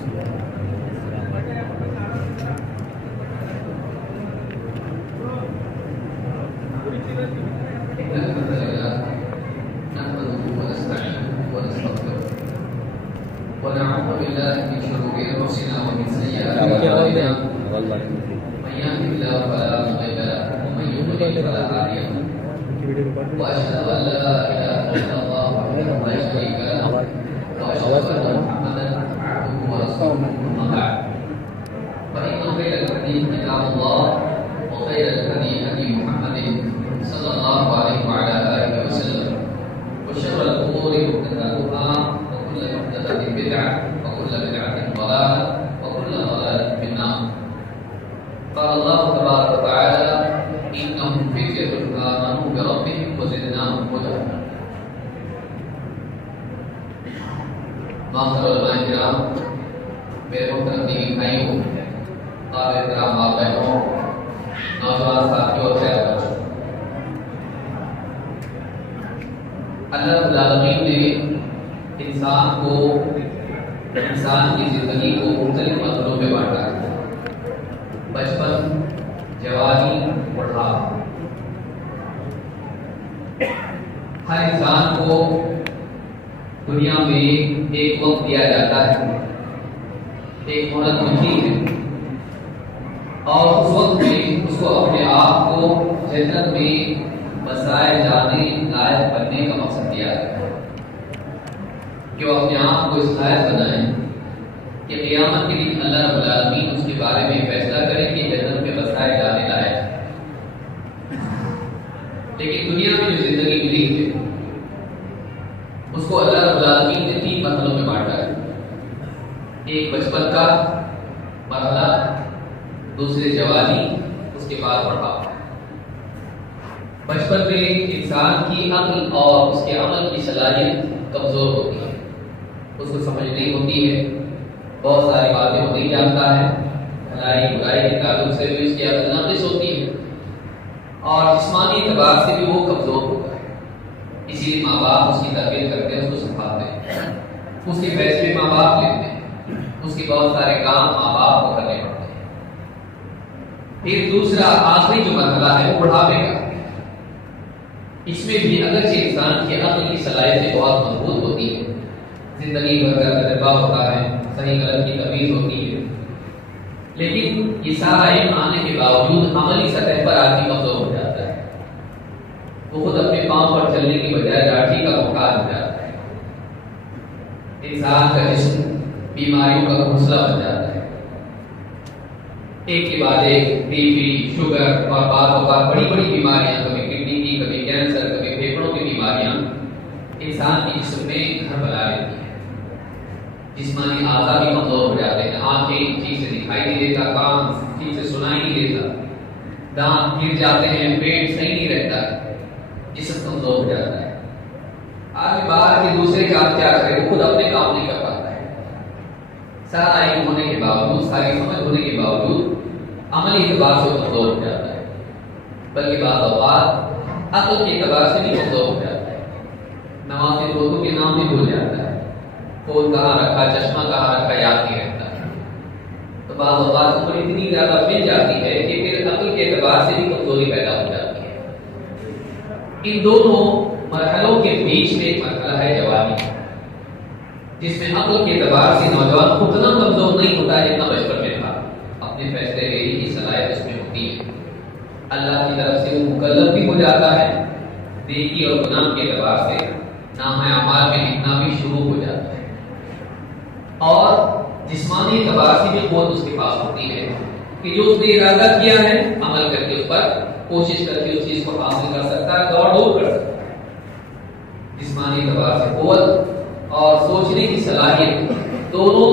ونعوذ بالله من شرور انفسنا ومن سيئات اعمالنا من يهده الله فلا مضل له ومن يضلل فلا هادي له واشهد ان لا اله الا الله وحده لا شريك له واشهد ان محمدا عبده ورسوله اما بعد فان خير الحديث كتاب الله وخير الهدي هدي محمد صلى الله عليه وعلى اله وسلم وشر الامور محدثاتها وكل محدثة بدعة وكل بدعة ضلالة وكل ضلالة في النار. قال الله تبارك وتعالى إنهم فتية آمنوا بربهم وزدناهم هدى. معاشر علماء کرام، میرے محترم دینی بھائیوں، قابل احترام ماں بہنوں، نوجوان ساتھیوں اور خیر بچوں، اللہ رب العالمین نے انسان کی زندگی کو مختلف مرحلوں میں بانٹا ہے۔ بچپن، جوانی، بڑھاپا۔ ہر انسان کو دنیا میں ایک وقت دیا جاتا ہے، ایک مہلت ملتی ہے، اور اس وقت میں اس کو اپنے آپ کو جنت میں بسائے جانے لائق بننے کا مقصد دیا ہے کہ وہ اپنے آپ کو اس لائق بنائیں کہ قیامت کے دن اللہ رب العالمین اس کے بارے میں فیصلہ کرے کہ جنت میں بسائے جانے لائق ہے۔ لیکن دنیا میں جو زندگی ملی ہے اس کو اللہ رب العالمین نے 3 مرحلوں میں بانٹا ہے۔ ایک بچپن کا مرحلہ، دوسرے جوانی، اس کے بعد بڑھاپا۔ بچپن میں انسان کی عقل اور اس کے عمل کی صلاحیت کمزور ہوتی ہے، اس کو سمجھ نہیں ہوتی ہے، بہت ساری باتیں وہ نہیں جانتا ہے، بھلائی برائی کے تعلق سے بھی اس کی عقل ناقص ہوتی ہے، اور جسمانی اعتبار سے بھی وہ کمزور ہوتا ہے۔ اسی لیے ماں باپ اس کی تربیت کرتے ہیں، اس کو سکھاتے ہیں، اس کے فیصلے ماں باپ لیتے ہیں، اس کے بہت سارے کام ماں باپ کو کرنے پڑتے ہیں۔ پھر دوسرا آخری جو مرحلہ ہے وہ بڑھاپے کا۔ اس میں بھی اگرچہ انسان کی عقل کی صلاحیتیں بہت مضبوط ہوتی ہیں، زندگی بھر کا تجربہ ہوتا ہے، صحیح غلط کی تمیز ہوتی ہے، لیکن یہ سارا علم آنے کے باوجود عملی سطح پر آدمی کمزور ہو جاتا ہے۔ وہ خود اپنے پاؤں پر چلنے کی بجائے لاٹھی کا محتاج ہو جاتا ہے۔ انسان کا جسم بیماریوں کا گھونسلہ بن جاتا ہے، ایک کے بعد ایک بی پی، شوگر اور بعض اوقات بڑی بڑی بیماریاں، کبھی کڈنی کی، کبھی کینسر، کبھی پھیپھڑوں کی بیماریاں انسان کے جسم میں گھر بنا لیتی ہیں۔ جسمانی اعضاء بھی کمزور ہو جاتے ہیں، آنکھیں ٹھیک سے دکھائی نہیں دیتا، کان ٹھیک سے سنائی نہیں دیتا، دانت گر جاتے ہیں، پیٹ صحیح نہیں رہتا، جسم کمزور ہو جاتا ہے۔ آدمی باہر کے دوسرے کام کیا کرے، وہ خود اپنے کام نہیں کر پاتا ہے۔ سارا علم ہونے کے باوجود، ساری سمجھ ہونے کے باوجود عملی اعتبار سے کمزور ہو جاتا ہے، بلکہ بعض اوقات عقل کے اعتبار سے بھی کمزور ہو جاتا ہے۔ نماز وضو کے نام بھی بھول جاتا ہے، فون کہاں رکھا، چشمہ کہاں رکھا، یاد نہیں رہتا۔ تو بعض اوقات عمر اتنی زیادہ مل جاتی ہے کہ پھر عقل کے اعتبار سے بھی کمزوری پیدا ہو جاتی ہے۔ ان دونوں مرحلوں کے بیچ میں ایک مرحلہ ہے جوانی، جس میں عقل کے اعتبار سے نوجوان اتنا کمزور نہیں ہوتا جتنا بچپن میں تھا، اپنے فیصلے لینے کی صلاحیت اس میں ہوتی ہے، اللہ کی طرف سے وہ مکلف بھی ہو جاتا ہے، نیکی اور گناہ کے اعتبار سے نامہ اعمال میں لکھنا بھی شروع ہو جاتا ہے، اور جسمانی اعتبار سے بھی قوت اس کے پاس ہوتی ہے کہ جو اس نے ارادہ کیا ہے عمل کر کے اس پر کوشش کر کے اس چیز کو حاصل کر سکتا ہے، دوڑ کر سکتا ہے۔ جسمانی اعتبار سے قوت اور سوچنے کی صلاحیت دونوں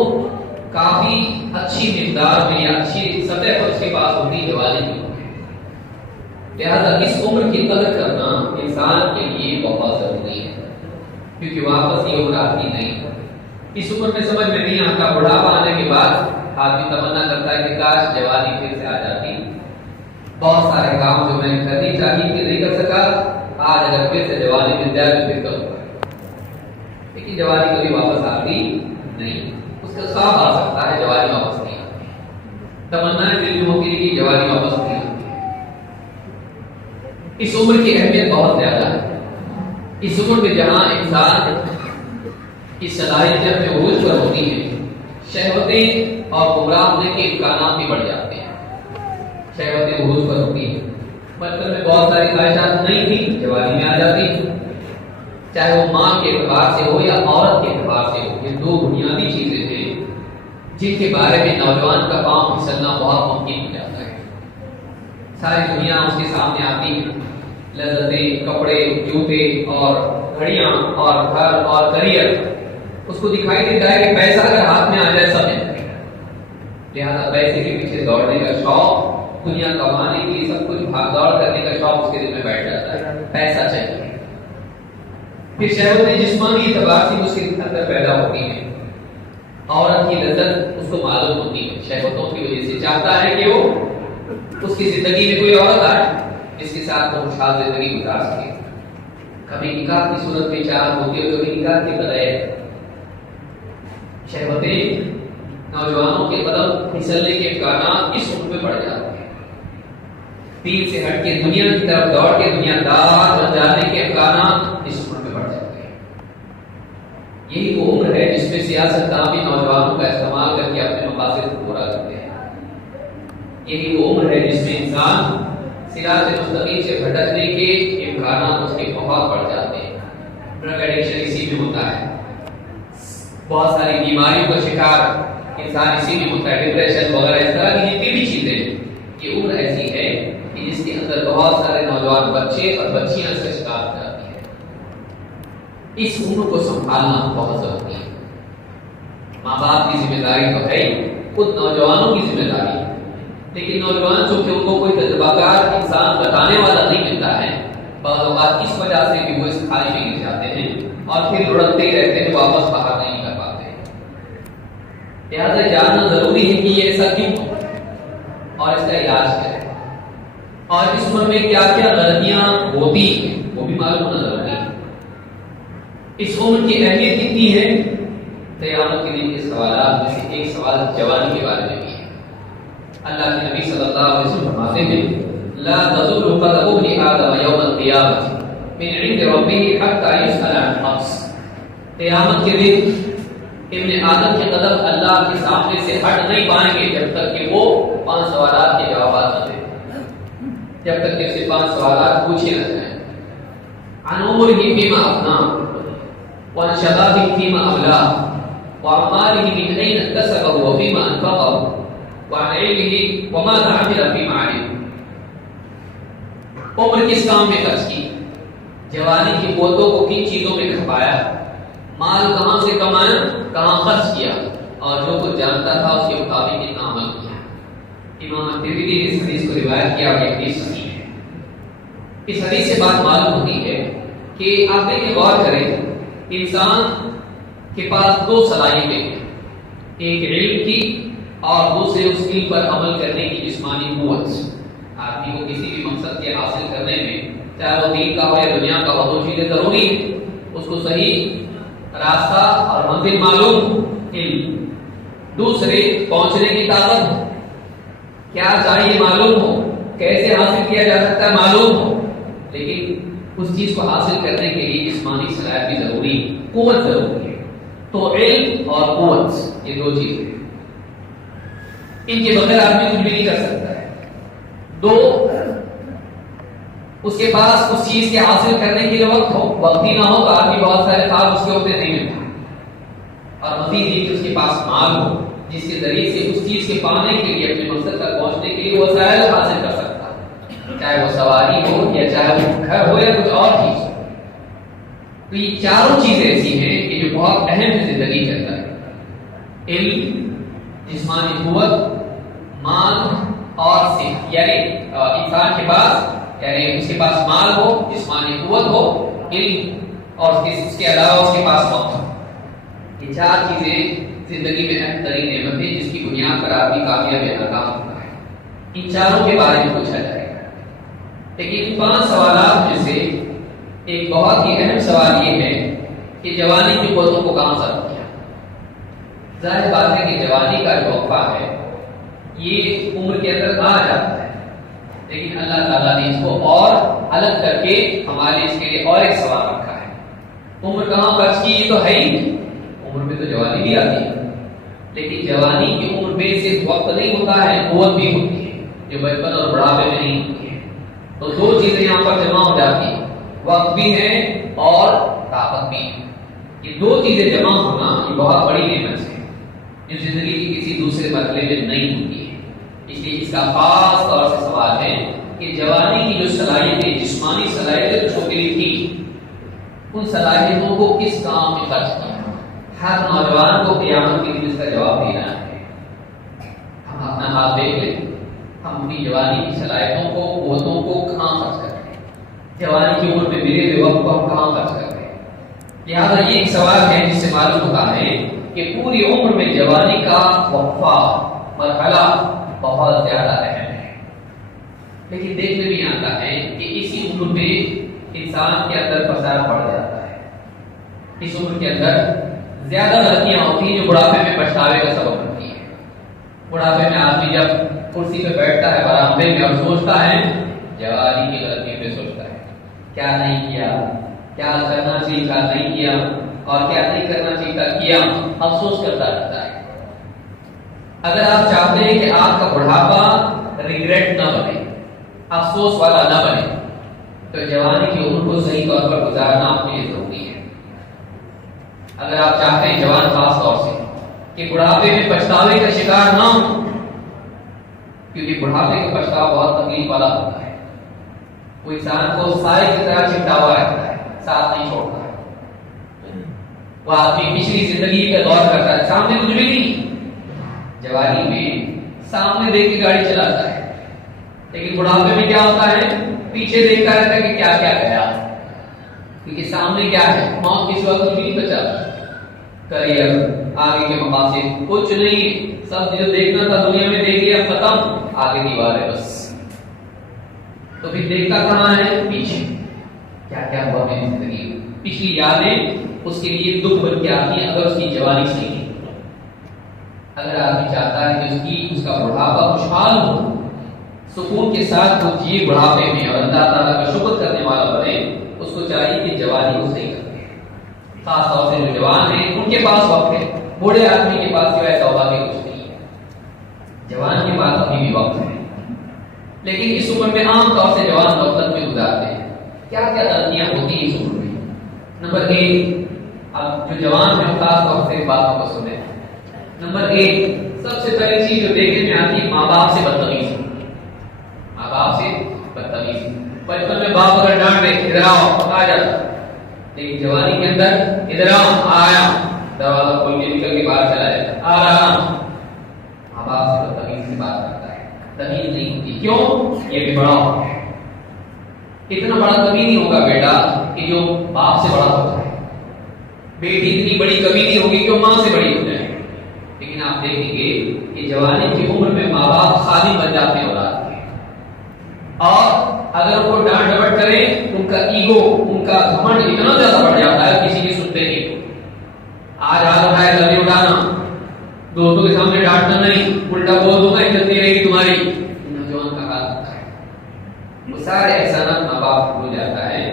کافی اچھی مقدار میں یا اچھی سطح پر اس کے پاس ہوتی ہے جوانی کی۔ لہذا اس عمر کی قدر کرنا انسان کے لیے بہت ضروری ہے، کیونکہ واپس یہ عمر آتی نہیں۔ اس عمر میں سمجھ میں نہیں آتا، بڑھاپا آنے کے بعد آدمی تمنا کرتا ہے کہ کاش جوانی پھر سے آ جاتی، بہت سارے کام جو میں کرنی چاہیے کہ نہیں کر سکا، آج اگر پھر سے جوانی مل جائے تو پھر کروں گا۔ لیکن جوانی کبھی واپس آتی نہیں، اس کا خواب آ سکتا ہے، جوانی واپس نہیں آتی، تمنائیں دل میں ہوتی ہے کہ جوانی واپس نہیں آتی۔ اس عمر کی اہمیت بہت زیادہ ہے۔ اس عمر میں جہاں انسان کی صلاحیت اپنے عروج پر ہوتی ہے، شہوتیں اور گمراہ ہونے کے امکانات بھی بڑھ جاتے ہیں۔ شہوتیں عروج پر ہوتی ہیں، بچپن میں بہت ساری خواہشات نہیں تھی، جوانی میں آ جاتی ہیں، چاہے وہ ماں کے اعتبار سے ہو یا عورت کے اعتبار سے ہو۔ یہ دو بنیادی چیزیں ہیں جن کے بارے میں نوجوان کا پاؤں پھسلنا بہت ممکن ہو جاتا ہے۔ ساری دنیا اس کے سامنے آتی ہے، لذتیں، کپڑے، جوتے اور گھڑیاں اور گھر اور کریئر، اس کو دکھائی دیتا ہے کہ پیسہ اگر ہاتھ میں آ جائے سب مل جائے گا، لہٰذا پیسے کے پیچھے دوڑنے کا شوق، دنیا کمانے کے لیے سب کچھ بھاگ دوڑ کرنے کا شوق اس کے دل میں بیٹھ جاتا ہے، پیسہ چاہیے۔ پھر شہوتیں جسمانی اعتبار سے اس کے اندر پیدا ہوتی ہیں، عورت کی لذت اس کو معلوم ہوتی ہے، شہوتوں کی وجہ سے چاہتا ہے کہ وہ اس کی زندگی میں کوئی عورت آئے جس کے ساتھ وہ خوشحال زندگی گزار سکے۔ کبھی نکاح کی صورت میں چاہت ہوتی ہے، کبھی نکاح کے بغیر۔ شہوتیں نوجوانوں کے قدم پھسلنے کے امکانات اس عمر میں بڑھ جاتے ہیں۔ دین سے ہٹ کے دنیا کی طرف دوڑ کے دنیا دار بن جانے کے امکانات اس عمر میں بڑھ جاتے ہیں۔ یہی وہ عمر ہے جس میں سیاست داں بھی نوجوانوں کا استعمال کر کے اپنے مقاصد کو پورا کرتے ہیں۔ یہی وہ عمر ہے جس میں انسان صراط مستقیم سے بھٹکنے کے امکانات اس کے بہت بڑھ جاتے ہیں۔ ڈرگ ایڈکشن اسی میں ہوتا ہے، بہت ساری بیماریوں کا شکار انسان اسی میں ہوتا ہے، ڈپریشن وغیرہ اس طرح کی جتنی بھی چیزیں۔ یہ عمر ایسی ہے کہ جس کے اندر بہت سارے نوجوان بچے اور بچیاں اس کا شکار ہو جاتی ہیں۔ اس عمر کو سنبھالنا بہت ضروری ہے۔ ماں باپ کی ذمہ داری تو ہے، خود نوجوانوں کی ذمہ داری ہے، لیکن نوجوان چونکہ ان کو کوئی تجربہ کار انسان بتانے والا نہیں ملتا ہے، بعض اوقات اس وجہ سے بھی وہ اس کھائی میں گر جاتے ہیں اور پھر لڑکتے ہی رہتے ہیں، واپس باہر نہیں کر پاتے۔ لہٰذا جاننا ضروری ہے کہ یہ ایسا کیوں اور اس کا علاج کیا ہے، اور اس عمر میں کیا کیا غلطیاں ہوتی ہیں وہ بھی معلوم ہونا ضروری ہے۔ اس عمر کی اہمیت کتنی ہے، قیامت کے دن کے سوالات میں سے ایک سوال جوانی کے بارے میں بھی ہے۔ اللہ کے نبی صلی اللہ علیہ وسلم فرماتے ہیں لا تزول قدم ابن آدم یوم القیامة من عند ربه حتى يسأل عن خمس۔ قیامت کے دن ابن آدم کے قدم اللہ کے سامنے سے ہٹ نہیں پائیں گے جب تک کہ وہ 5 سوالات کے جوابات نہ دیں، جب تک کہ اسے 5 سوالات پوچھے نہ جائیں۔ عن عمره فيما أفناه وعن شبابه فيما أبلاه وعن ماله من أين اكتسبه وفيما أنفقه وعن علمه وماذا عمل فيما علم۔ عمر کس کام میں خرچ کی، جوانی کی قوتوں کو کن چیزوں میں کھپایا، مال کہاں سے کمایا، کہاں خرچ کیا، اور جو کچھ جانتا تھا اس کے مطابق کتنا عمل کیا۔ امام ترمذی نے اس حدیث کو روایت کیا اور یہ حدیث صحیح ہے۔ اس حدیث سے بات معلوم ہوتی ہے کہ آپ دیکھیں، غور کریں، انسان کے پاس 2 صلاحیتیں ہیں، ایک علم کی اور دوسرے اس علم پر عمل کرنے کی جسمانی قوت۔ آدمی کو کسی بھی مقصد کے حاصل کرنے میں، چاہے وہ دین کا ہو یا دنیا کا ہو، 2 چیزیں ضروری ہیں، اس کو صحیح راستہ اور منزل معلوم، علم، دوسرے پہنچنے کی طاقت، کیا چاہیے معلوم ہو، کیسے حاصل کیا جا سکتا ہے معلوم ہو، لیکن اس چیز کو حاصل کرنے کے لیے جسمانی صلاحیت بھی ضروری ہے، قوت ضروری ہے۔ تو علم اور قوت یہ 2 چیزیں ہیں، ان کے بغیر آدمی کچھ بھی نہیں کر سکتا ہے۔ 2، اس کے پاس اس چیز کے حاصل کرنے کے لیے وقت ہو، وقت ہی نہ ہو تو آدمی بہت سارے خواب اس کے ہوتے نہیں ملتا، اور مزید یہ کہ اس کے پاس مال ہو جس کے ذریعے سے اس چیز کے پانے کے لیے، اپنے مقصد تک پہنچنے کے لیے وسائل حاصل کر سکتا ہے، چاہے وہ سواری ہو یا چاہے وہ گھر ہو یا کچھ اور چیز ہو۔ تو یہ 4 چیزیں ایسی ہیں کہ جو بہت اہم ہے زندگی کے اندر، علم، جسمانی قوت، مال اور صحت، یعنی انسان کے پاس، یعنی اس کے پاس مال ہو، جسمانی قوت ہو، علم، اور اس کے علاوہ اس کے پاس وقت ہو۔ یہ 4 چیزیں زندگی میں اہم ترین نعمت ہے جس کی بنیاد پر آدمی کامیاب یا ناکام ہوتا ہے۔ ان 4 کے بارے میں پوچھا جائے گا، لیکن 5 سوالات میں سے ایک بہت ہی اہم سوال یہ ہے کہ جوانی کی قوتوں کو کہاں صرف کیا۔ ظاہر بات ہے کہ جوانی کا جو وقفہ ہے یہ عمر کے اندر آ جاتا ہے، لیکن اللہ تعالیٰ نے اس کو اور الگ کر کے ہمارے اس کے لیے اور ایک سوال رکھا ہے۔ عمر کہاں فرض کی، یہ تو ہے ہی، عمر میں تو جوانی بھی آتی ہے، لیکن جوانی کی عمر میں صرف وقت نہیں ہوتا ہے، قوت بھی ہوتی ہے جو بچپن اور بڑھاپے میں نہیں ہوتی ہے۔ تو دو چیزیں یہاں پر جمع ہو جاتی ہیں، وقت بھی ہے اور طاقت بھی ہے۔ یہ دو چیزیں جمع ہونا یہ بہت بڑی نعمت ہے جو زندگی کی کسی دوسرے مرحلے میں نہیں ہوتی ہے۔ اس لیے اس کا خاص طور سے سوال ہے کہ جوانی کی جو صلاحیتیں، جسمانی صلاحیتیں جو چھوٹی تھی، ان صلاحیتوں کو کس کام میں خرچ کیا؟ ہر نوجوان کو قیامت کے دن اس کا جواب دینا ہے۔ ہم اپنا حال دیکھ لیں، ہم اپنی جوانی کی صلاحیتوں کو، قوتوں کو کہاں خرچ کرتے ہیں؟ جوانی کی عمر میں ملے ہوئے وقت کو ہم کہاں خرچ کرتے ہیں؟ لہٰذا یہ ایک سوال ہے جس سے معلوم ہوتا ہے کہ پوری عمر میں جوانی کا وقفہ، مرحلہ بہت زیادہ اہم ہے۔ لیکن دیکھنے میں آتا ہے کہ اسی عمر میں انسان کے اندر فساد بڑھ جاتا ہے۔ اس عمر کے اندر زیادہ غلطیاں ہوتی ہیں جو بڑھاپے میں پچھتاوے کا سبب بنتی ہیں۔ بڑھاپے میں آدمی جب کرسی پہ بیٹھتا ہے برآمدے میں اور سوچتا ہے، جوانی کی غلطیوں پہ سوچتا ہے، کیا نہیں کیا، کیا کرنا چاہیے تھا نہیں کیا، اور کیا نہیں کرنا چاہیے تھا کیا، افسوس کرتا رہتا ہے۔ اگر آپ چاہتے ہیں کہ آپ کا بڑھاپا ریگریٹ نہ بنے، افسوس والا نہ بنے، تو جوانی کی عمر کو صحیح طور پر گزارنا آپ کے لیے ضروری ہے۔ اگر آپ چاہتے ہیں جوان خاص طور سے کہ بڑھاپے میں پچھتاوے کا شکار نہ ہو، کیونکہ بڑھاپے کا پچھتاوا بہت تکلیف والا ہوتا ہے، وہ انسان کو سائے کی طرح چپٹا ہوا رہتا ہے، ساتھ نہیں چھوڑتا ہے۔ وہ آدمی پچھلی زندگی کا دور کرتا ہے، سامنے کچھ بھی نہیں، جوانی میں سامنے دیکھ کے گاڑی چلاتا ہے، لیکن بڑھاپے میں کیا ہوتا ہے، پیچھے دیکھتا رہتا ہے کہ کیا کیا گیا، کیونکہ سامنے کیا ہے، موت کے سوا کچھ بھی نہیں بچا، کریئر، آگے کے مقاصد کچھ نہیں، سب جو دیکھنا تھا دنیا میں دیکھ لیا، ختم، آگے دیوار ہے بس۔ تو پھر دیکھتا کہاں ہے، پیچھے کیا کیا ہوا میری زندگی، پچھلی یادیں اس کے لیے دکھ بن کے آتی ہیں اگر اس کی جوانی صحیح نہیں۔ اگر آدمی چاہتا ہے کہ اس کا بڑھاپا خوشحال ہو، سکون کے ساتھ وہ جیے بڑھاپے میں اور اللہ تعالیٰ کا شکر کرنے والا بنے، اس کو چاہیے کہ جوانی کو صحیح کرے۔ خاص طور سے جو جوان ہیں ان کے پاس وقت ہے، بوڑھے آدمی کے پاس سوائے توبہ کے کچھ نہیں ہے، جوان کے پاس ابھی بھی وقت ہے۔ لیکن اس عمر میں عام طور سے جوان غفلت میں گزارتے ہیں۔ کیا کیا غلطیاں ہوتی ہیں اس عمر میں؟ نمبر 1، اب جو جوان ہیں خاص طور سے باتوں کو سنیں۔ نمبر 1، سب سے پہلی چیز جو دیکھنے میں آتی ہے، ماں باپ سے بدتمیزی۔ ماں باپ سے بدتمیزی، بچپن میں باپ اگر ڈانٹ دے، ادھر آؤ، آ جاتا، لیکن جوانی کے اندر ادھر آؤ، آیا، دروازہ کھول کے نکل کے باہر چلا جاتا، آ رہا۔ ماں باپ سے بدتمیزی سے بات کرتا ہے، تمیز نہیں ہوتی، کیوں؟ یہ بھی بڑا ہو گیا، اتنا بڑا کبھی نہیں ہوگا بیٹا کہ جو باپ سے بڑا ہوتا ہے، بیٹی اتنی بڑی کبھی نہیں ہوگی کہ وہ ماں سے بڑی ہو جائے۔ لیکن آپ دیکھیں گے کہ جوانی کی عمر میں ماں باپ خالی بن جاتے ہیں اولاد کے، اور اگر وہ ڈانٹ ڈپٹ کرے، ان کا ایگو، ان کا گھمنڈ اتنا زیادہ بڑھ جاتا ہے کسی کی سنتے نہیں۔ آج رہا ہے لڑائی اٹھانا، دوستوں کے سامنے ڈانٹنا نہیں، الٹا بول دوں گا، عزت نہیں رہے گی تمہاری۔ نوجوان کا حال ہوتا ہے، وہ سارے احسانات ماں باپ بھول جاتا ہے،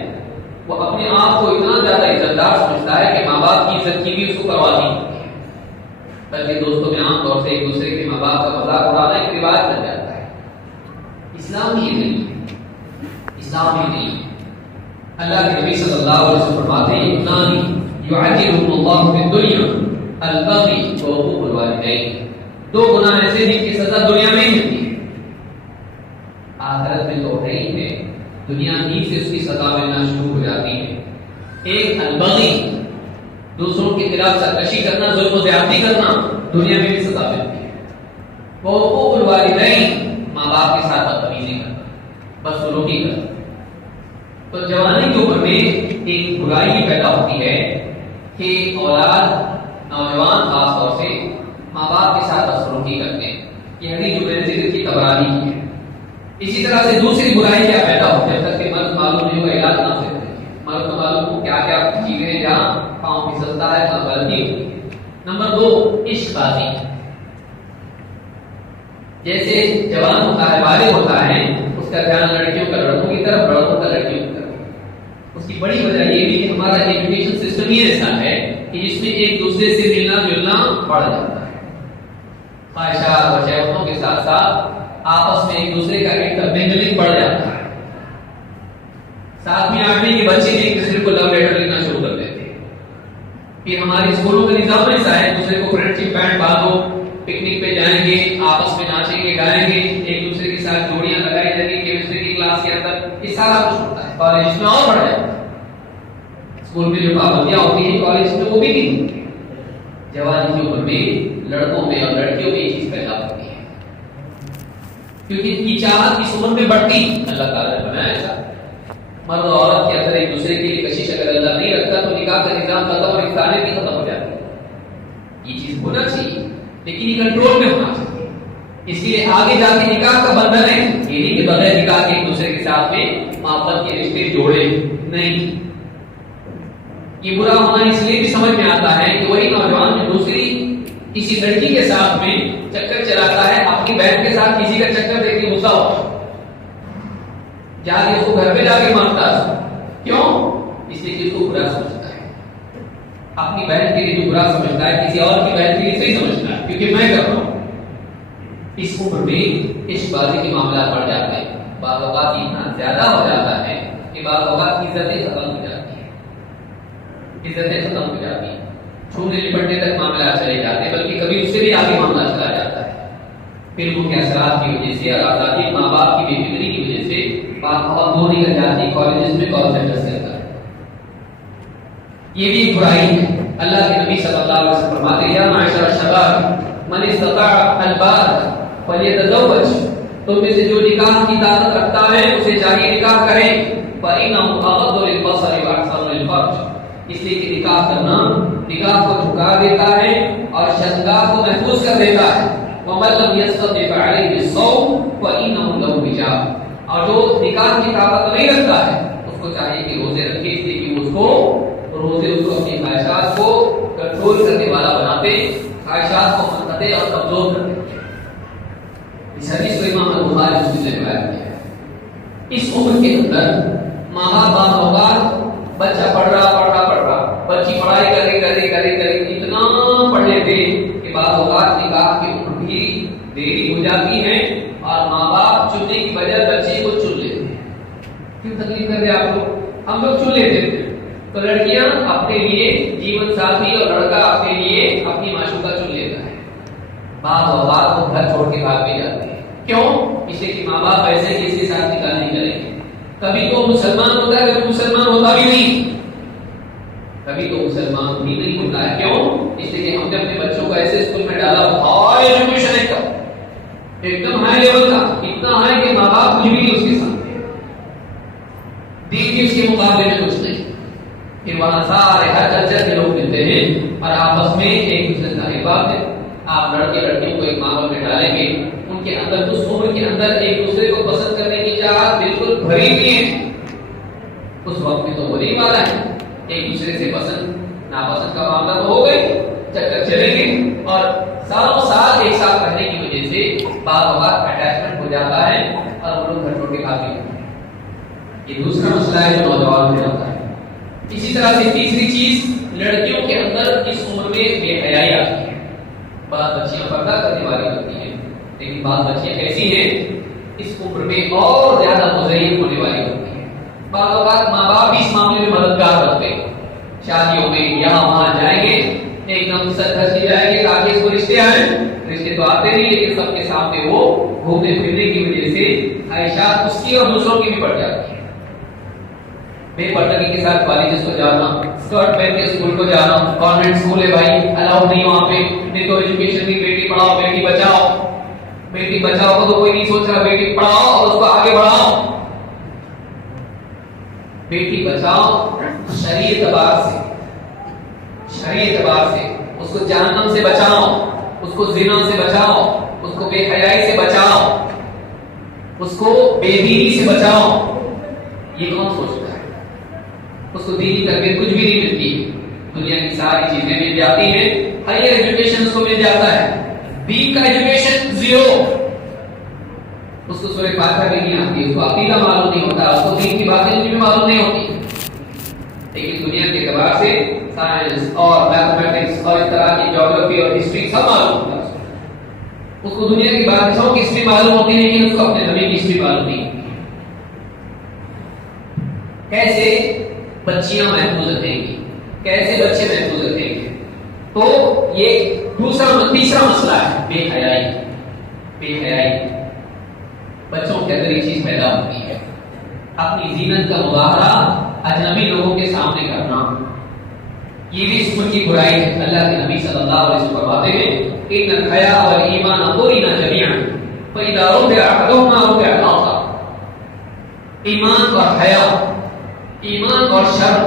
وہ اپنے آپ کو اتنا زیادہ عزت دار سمجھتا ہے کہ ماں باپ کی عزت کی بھی اس کو پرواہ نہیں ہوتی ہے، بلکہ دوستوں میں عام طور سے ایک دوسرے کے ماں باپ کا مذاق اڑانا ایک رواج بن جاتا ہے۔ اسلام یہ نہیں ہے، اسلام یہ نہیں ہے۔ اللہ کے نبی صلی اللہ علیہ وسلم فرماتے ہیں، اتنانی یعجلہم اللہ فی الدنیا البغی وعقوق الوالدین، دو گناہ ایسے ہیں کہ سزا دنیا میں ہی ملتی ہے، آخرت میں تو ہے ہی ہے، دنیا ہی سے اس کی سزا ملنا شروع ہو جاتی ہے۔ ایک البغی، دوسروں کے خلاف سرکشی کرنا، ظلم و زیادتی کرنا، دنیا میں بھی سزا ملتی ہے۔ وعقوق الوالدین، ماں باپ کے ساتھ بدتمیزی کرنا، بدسلوکی کرنا۔ تو جوانی کی عمر میں ایک برائی پیدا ہوتی ہے کہ اولاد، نوجوان خاص طور سے ماں باپ کے ساتھ بدسلوکی کرتے ہیں۔ یہ حدیث جو میں نے ذکر کی تبرانی کی ہے۔ اسی طرح سے دوسری برائی کیا پیدا ہوتی ہے، جب تک کہ مرد معلوم نہیں ہوگا، علاج نہ سے مرد کو معلوم ہو کیا کیا چیزیں جہاں پاؤں پھسلتا ہے، کہاں غلطی ہوتی ہے، نمبر 2 عشق بازی. جیسے جوان ہوتا ہے، بالغ ہوتا ہے، اس کا دھیان لڑکیوں کا لڑکوں کی طرف، لڑکوں کا لڑکیوں کی طرف. اس کی بڑی وجہ یہ بھی کہ ہمارا ایجوکیشن سسٹم یہ ایسا ہے کہ جس میں ایک دوسرے سے ملنا جلنا بڑھ جاتا ہے. خواہشات اور شہوتوں کے ساتھ ساتھ آپس میں ایک دوسرے کا انٹرمنگلنگ بڑھ جاتا ہے. 7ویں 8ویں کے بچے ایک دوسرے کو لو لیٹر لکھنا شروع کر دیتے ہیں. پھر ہمارے اسکولوں کا نظام ایسا ہے، دوسرے کو فرینڈشپ بینڈ باندھو، پکنک پہ جائیں گے، آپس میں ناچیں گے گائیں گے، ایک دوسرے کے ساتھ جوڑیاں لگائی جائیں گی کیمسٹری کی کلاس کے اندر. یہ سارا کچھ ہوتا ہے. کالج میں اور بڑھ جاتا ہے. اسکول میں جو پابندیاں ہوتی ہیں کالج میں وہ بھی نہیں ہوتی. جوانی کی عمر میں لڑکوں میں اور لڑکیوں میں یہ چیز پیدا ہوتی ہے، کیونکہ ان کی چاہت اس عمر میں بڑھتی. اللہ تعالیٰ نے بنایا ایسا. مرد اور عورت کے اندر ایک دوسرے کے لیے کشش اگر اللہ نہیں رکھتا تو نکاح کا نظام ختم اور انسانیت بھی ختم ہو جاتی ہے. یہ چیز ہونا چاہیے لیکن یہ کنٹرول میں ہونا چاہیے. اس لیے آگے جا کے نکاح کا بندھن ہے، یہ نہیں کہ بغیر نکاح کے ایک دوسرے کے ساتھ میں محبت کے رشتے جوڑے نہیں. یہ برا ہونا اس لیے بھی سمجھ میں آتا ہے کہ وہی نوجوان جو دوسری کسی لڑکی کے ساتھ میں چکر چلاتا ہے، اپنی بہن کے ساتھ کسی کا چکر دیکھ کے غصہ ہوتا ہے، جا کے اس کو گھر پہ جا کے مانگتا ہے. کیوں؟ اس لیے کہ اس کو برا سمجھتا ہے. اپنی بہن کے لیے جو برا سمجھتا ہے کسی اور کی بہن کے لیے صحیح سمجھتا ہے کیونکہ میں کر رہا ہوں. اس عمر میں عشق بازی کے معاملات بڑھ جاتے ہیں. بعض اوقات اتنا زیادہ ہو جاتا ہے کہ بعض اوقات عزتیں ختم ہو جاتی ہیں. عزتیں ختم ہو جاتی ہیں، چھونے لپٹنے تک معاملات چلے جاتے ہیں، بلکہ کبھی اس سے بھی آگے معاملہ چلا جاتا ہے. فلموں کے اثرات کی وجہ سے اور آزادی ماں باپ کی بے فکری کی وجہ سے بات بہت دور نکل جاتی ہے. کالجز میں کال سینٹرز کے اندر یہ بھی ایک برائی ہے. اللہ کے نبی صلی اللہ علیہ وسلم فرماتے ہیں یا معاشر الشباب من استطاع الباء فلیتزوج. تم میں سے جو نکاح کی طاقت رکھتا ہے اسے چاہیے نکاح کرے. فإنه أغض للبصر وأحسن للفرج. اس لیے کہ نکاح کرنا نکاح کو جھکا دیتا ہے اور شرمگاہ کو محفوظ کر دیتا ہے. ومن لم يستطع فعليه الصوم فإنه له وجاء. اور جو نکاح کی طاقت نہیں رکھتا ہے اس کو چاہیے کہ روزے رکھے، اس لیے کہ اس کو روزے اس کو اپنی خواہشات کو کنٹرول کرنے والا بناتے، خواہشات کو منقطع اور کمزور کرتے. اس حدیث کو امام بخاری مسلم نے روایت کیا ہے. اس عمر کے اندر ماں باپ بعض اوقات بچہ پڑھ رہا بچی پڑھائی کرے اتنا پڑھ لیتے کہ بعض اوقات نکاح کی عمر بھی دیری ہو جاتی ہے اور ماں باپ چننے کی بجائے بچے کو چن لیتے ہیں. کیوں تکلیف کر رہے آپ لوگ؟ ہم لوگ چن لیتے ہیں. تو لڑکیاں اپنے لیے جیون ساتھی اور لڑکا اپنے لیے اپنی معشوقہ چن لیتا ہے. بعض اوقات وہ گھر چھوڑ کے بھاگ بھی جاتے ہیں. کیوں؟ اس لیے کہ ماں باپ ایسے کہ اس کے ساتھ نکاح نہیں کریں گے. کبھی تو مسلمان ہوتا ہے کبھی مسلمان ہوتا بھی نہیں. کبھی تو مسلمان بھی نہیں ہوتا ہے. کیوں؟ اس لیے کہ ہم نے اپنے بچوں کو ایسے اسکول میں ڈالا ہائی ایجوکیشن ایک دم ہائی لیول کا، اتنا ہائی کہ ماں باپ کچھ بھی نہیں اس کے سامنے، دین بھی اس کے مقابلے میں کچھ نہیں. پھر وہاں سارے ہر کلچر کے لوگ ملتے ہیں اور آپس میں ایک دوسرے سے بات ہے. آپ لڑکے لڑکیوں کو ایک ماحول میں ڈالیں گے، ان کے اندر اس عمر کے اندر ایک دوسرے کو پسند کرنے کی چاہت بالکل بھری ہوئی ہے. اس وقت میں تو ہونے والا ہے ایک دوسرے سے پسند ناپسند کا معاملہ تو ہو گئی، چکر چلیں گے اور سالوں سال ایک ساتھ رہنے کی وجہ سے بعض اوقات اٹیچمنٹ ہو جاتا ہے اور وہ لوگ گھر چھوڑ کے بھاگے ہوتے ہیں. یہ دوسرا مسئلہ ہے جو نوجوان میں ہوتا ہے. اسی طرح سے تیسری چیز لڑکیوں کے اندر اس عمر میں بے حیائی آتی ہے. بعض بچیاں پردہ کرنے والی ہوتی ہیں لیکن بعض بچیاں ایسی ہیں اس عمر میں اور زیادہ مزین ہونے والی ہوتی ہیں. بعض اوقات ماں باپ بھی اس معاملے میں مددگار رہتے ہیں. شادیوں میں یہاں وہاں جائیں گے، ایک دم سر دھسے جائیں گے تاکہ اس کو رشتے آئیں. رشتے تو آتے نہیں لیکن سب کے سامنے وہ گھومنے پھرنے کی وجہ سے خواہشات اس کی اور دوسروں کی بھی بڑھ جاتی ہے. بے پردگی کے ساتھ کالجز کو جانا، اسکرٹ پہن کے اسکول کو جانا، کانوینٹ اسکول ہے بھائی الاؤ نہیں وہاں پہ. نہیں تو ایجوکیشن کی بیٹی پڑھاؤ بیٹی بچاؤ، بیٹی بچاؤ کو تو کوئی نہیں سوچ رہا، بیٹی پڑھاؤ اور اس کو آگے بڑھاؤ. بیٹی بچاؤ شرعی اعتبار سے اس کو جہنم سے بچاؤ، اس کو زنا سے بچاؤ، اس کو بے حیائی سے بچاؤ، اس کو بے دینی سے بچاؤ. یہ کون سوچتا ہے؟ اس کو دینی تربیت کچھ بھی نہیں ملتی. دنیا کی ساری چیزیں مل جاتی ہیں، ہائر ایجوکیشن اس کو مل جاتا ہے، دین کا ایجوکیشن زیرو، اس کو سورہ فاتحہ بھی نہیں آتی، اس کو عقیدہ معلوم نہیں ہوتا، اس کو دین کی باتیں بھی معلوم نہیں ہوتی، لیکن دنیا کے اعتبار سے سائنس اور میتھمیٹکس اور اس طرح کی جیوگرافی اور ہسٹری سب معلوم ہوتا ہے، اس کو دنیا کی بادشاہوں کی ہسٹری معلوم ہوتی ہے لیکن اس کو اپنے نبی کی ہسٹری معلوم نہیں ہوتی۔ کیسے بچیاں محفوظ رہیں گی، کیسے بچے محفوظ رہیں گے، تو یہ تیسرا مسئلہ ہے بے حیائی۔ بے حیائی بچوں کے اندر یہ چیز پیدا ہوتی ہے، اپنی زینت کا مظاہرہ اجنبی لوگوں کے سامنے کرنا، یہ بھی اس کی برائی ہے۔ اللہ کے نبی صلی اللہ علیہ وسلم فرماتے ہیں ان الحیاء والایمان قرنا جميعا فاذا رفع احدهما رفع الاخر۔ ایمان اور حیا، ایمان اور شرم،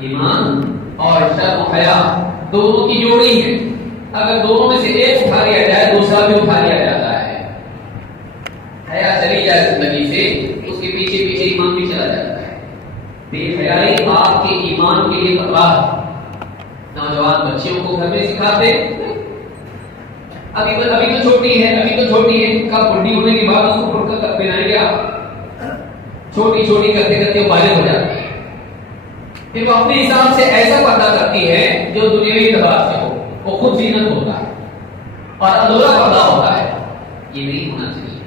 ایمان اور شرم و حیا دونوں کی جوڑی ہے، اگر دونوں میں سے ایک اٹھا لیا جائے دوسرا بھی اٹھا لیا جاتا ہے۔ حیا چلی جائے زندگی سے اس کے پیچھے پیچھے ایمان بھی چلا جاتا ہے۔ بے حیائی آپ کے ایمان کے لیے خطرہ ہے۔ نوجوان بچیوں کو گھر میں سکھاتے ابھی تو چھوٹی ہے، کب بڑی ہونے کے بعد اس کو پڑھ کر پہنائیں گے آپ، چھوٹی کرتے کرتے وہ بالغ ہو جاتی ہے، پھر وہ اپنے حساب سے ایسا پردہ کرتی ہے جو دنیاوی اعتبار سے ہو، وہ خود زینت ہوتا ہے اور ادھورا پردہ ہوتا ہے، یہ نہیں ہونا چاہیے۔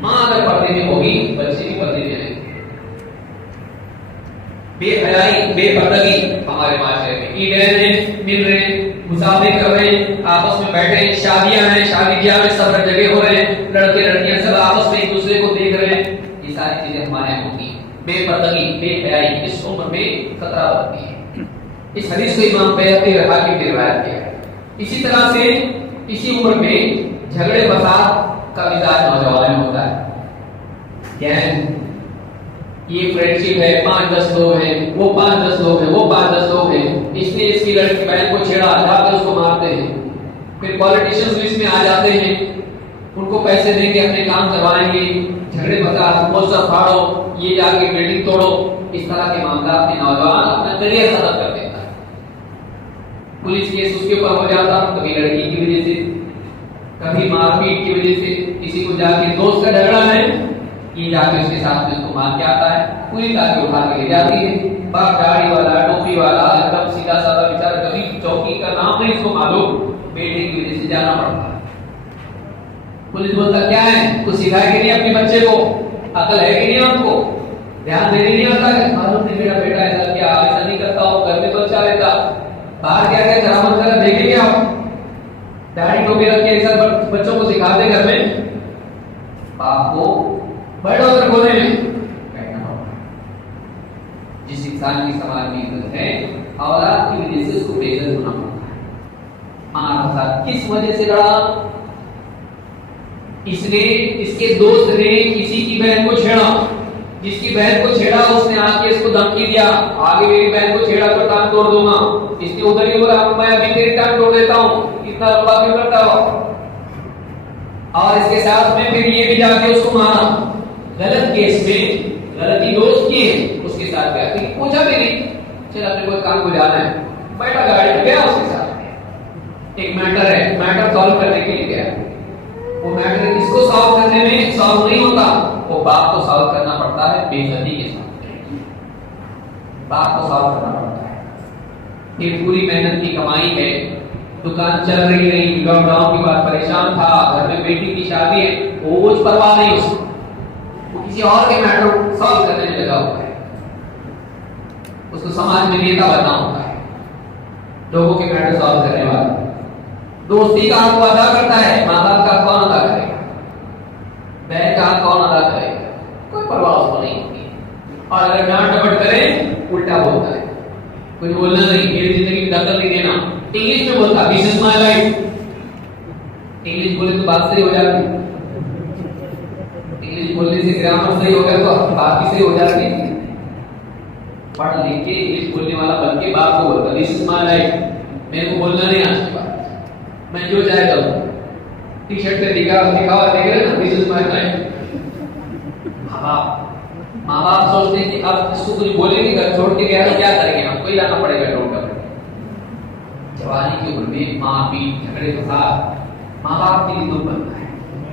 ماں اگر پردے میں ہوگی بچے بھی پردے میں رہیں گے۔ بے حیائی، بے پردگی ہمارے معاشرے میں عیدین ہیں، مل رہے ہیں، مسافر کر رہے ہیں، آپس میں بیٹھے ہیں، شادیاں ہیں، شادی بیاہ میں سب ہر جگہ ہو رہے ہیں، لڑکے لڑکیاں سب آپس میں ایک دوسرے کو دیکھ رہے ہیں، یہ ساری چیزیں ہمارے یہاں ہوتی ہیں۔ بے پردگی، بے حیائی اس عمر میں خطرہ ہوتی ہے۔ اس حدیث کو امام بیہقی اور حاکم نے روایت کیا ہے۔ اسی طرح سے اسی عمر میں جھگڑے فساد کا مزاج نوجوان میں ہوتا ہے، گینگ، یہ فرینڈشپ ہے، 5-10 لوگ ہیں، وہ 5-10 لوگ ہیں، وہ 5-10 لوگ ہیں، اس نے اس کی لڑکی بہن کو چھیڑا، جا کر اس کو مارتے ہیں، پھر پولیٹیشنز بھی اس میں آ جاتے ہیں، ان کو پیسے دیں گے، اپنے کام کروائیں گے، جھگڑے فساد، موزہ پھاڑو، یہ جا کے بلڈنگ توڑو، اس طرح کے معاملات میں نوجوان اپنا کریئر ختم کر دیتا ہے۔ پولیس کیس اس کے اوپر ہو جاتا، کبھی لڑکی کی وجہ سے، کبھی مار پیٹ کی وجہ سے، کسی کو جا کے دوست کا جھگڑا ہے، یہ جا کے اس کے ساتھ میں اس کو مان کے آتا ہے، پوری لاٹھی اٹھا کے لے جاتی ہے، باپ گاڑی والا، ٹوپی والا، ایک دم سیدھا سادہ بیچارہ، کبھی چوکی کا نام نہیں اس کو معلوم، بیٹے کی وجہ سے جانا پڑتا ہے۔ پولیس بولتا کیا ہے، کچھ سکھائے کہ نہیں اپنے بچے کو، عقل ہے کہ نہیں آپ کو، دھیان دینے نہیں آتا ہے، معلوم نہیں میرا بیٹا ایسا کیا، ایسا نہیں کرتا ہوں، گھر میں تو اچھا رہتا، باہر کیا کیا کرامت کرا دیکھیں گے آپ، داڑھی ٹوپی رکھ کے ایسا بچوں کو سکھاتے گھر میں، باپ کو بڑا ادھر کونے میں بیٹھنا ہوگا۔ جس انسان کی سماج میں عزت ہے، اولاد کی وجہ سے اس کو بے عزت ہونا پڑتا ہے۔ ماں کے ساتھ کس وجہ سے لڑا، اس نے، اس کے دوست نے کسی کی بہن کو چھیڑا، جس کی بہن کو چھیڑا اس نے آ کے اس کو دھمکی دیا، آگے میری بہن کو چھیڑا تو ٹانگ توڑ دوں گا، اس نے ادھر ہی بولا میں ابھی تیری ٹانگ توڑ دیتا ہوں، اتنا لمبا کیوں کرتا ہو، اور اس کے ساتھ میں پھر یہ بھی جا کے اس کو مارا، غلط کیس میں، غلطی دوست کی ہے، اس کے ساتھ گیا، لیکن پوچھا بھی نہیں، چل اپنے کوئی کام کو جانا ہے، بیٹھا گاڑی میں گیا اس کے ساتھ، ایک میٹر ہے، میٹر سالو کرنے کے لیے گیا، وہ میٹر اس کو سالو کرنے میں سالو نہیں ہوتا، وہ باپ کو سالو کرنا پڑتا ہے بے عزتی کے ساتھ، باپ کو سالو کرنا پڑتا ہے، یہ پوری محنت کی کمائی ہے، دکان چل رہی نہیں، لاک ڈاؤن کی بات، پریشان تھا، گھر میں بیٹی کی شادی ہے، وہ کچھ پرواہ نہیں اس کو، وہ کسی اور کے میٹر سالو کرنے میں لگا ہوا ہے، اس کو سماج میں نیتا بننا ہوتا ہے، لوگوں کے میٹر سالو کرنے والا، دوستی کا حق ادا کرتا ہے، ماں باپ کا کون ادا کرے گا، بہن کا حق کون ادا کرے گا، کوئی پرواہ اس کو نہیں ہوتی، اور اگر ڈانٹ ڈپٹ کرے الٹا بولتا ہے، کوئی بولنا نہیں، میری زندگی میں دخل نہیں دینا، انگلش میں بولتا دس از مائی لائف، انگلش بولے تو بات صحیح ہو جاتی، انگلش بولنے سے گرامر صحیح ہو گیا تو بات بھی صحیح ہو جاتی، پڑھ لکھ کے انگلش بولنے والا بن کے باپ کو بولتا دس از مائی لائف، میرے کو بولنا نہیں آج کے بعد، میں جو چاہے کروں، ٹی شرٹ پہ دکھاوا دیکھ رہے نا دس از مائی لائف، ماں باپ سوچتے ہیں کہ اب اس کو کچھ بولیں گے گھر چھوڑ کے گیا تو کیا کریں گے، ہم کو ہی لانا پڑے گا ڈھونڈ کر۔ جوانی کی عمر میں ماں پیٹ جھگڑے کے ساتھ ماں باپ کے لیے دکھ بنتا ہے،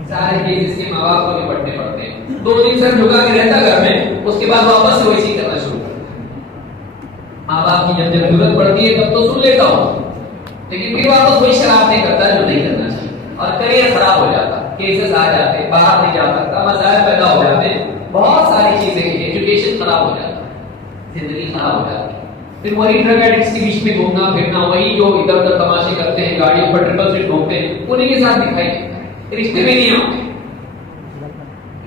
سارے کیسز کے ماں باپ کو نپٹنے پڑتے ہیں۔ 2 دن سر جھکا کے رہتا گھر میں، اس کے بعد واپس سے ویسے ہی کرنا شروع کرتا ہے۔ ماں باپ کی جب ضرورت پڑتی ہے تب تو سن لیتا ہوں، لیکن پھر واپس وہی شرارتیں کرتا جو نہیں کرنا چاہیے، اور کریئر خراب ہو جاتا، کیسز آ جاتے، باہر نہیں جا سکتا، مسائل پیدا ہو جاتے، بہت ساری چیزیں، ایجوکیشن خراب ہو جاتا، زندگی خراب ہو جاتی۔ پھر وہی ڈرگ ایڈکٹس کے بیچ میں گھومنا پھرنا، وہی جو ادھر ادھر تماشے کرتے ہیں، گاڑیوں پر ٹرپل سیٹ گھومتے ہیں، انہیں کے ساتھ دکھائی دیتا ہے، رشتے میں نہیں آتے،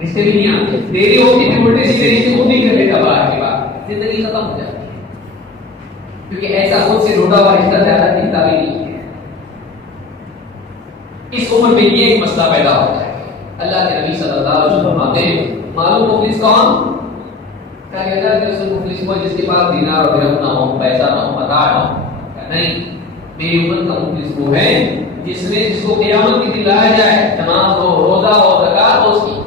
رشتے بھی نہیں آتے، دیری ہوتی پھر الٹے سیدھے رشتے کو نہیں کر لیتا، باہر کے بعد زندگی ختم ہو جاتی ہے، کیونکہ ایسا خود سے ڈھونڈا ہوا رشتہ زیادہ ٹکتا بھی نہیں ہے۔ اس عمر میں یہ ایک مسئلہ پیدا ہوتا ہے۔ اللہ کے نبی صلی اللہ علیہ وسلم فرماتے ہیں معلوم مفلس کون؟ کیا کہتا ہے کہ مفلس وہ جس کے پاس دینار اور درہم نہ ہو، پیسہ نہ ہو، متاع نہ ہو۔ نہیں، میری امت کا مفلس وہ ہے جس کو قیامت کے دن لایا جائے، نماز ہو، روزہ ہو، زکات ہو اس کی،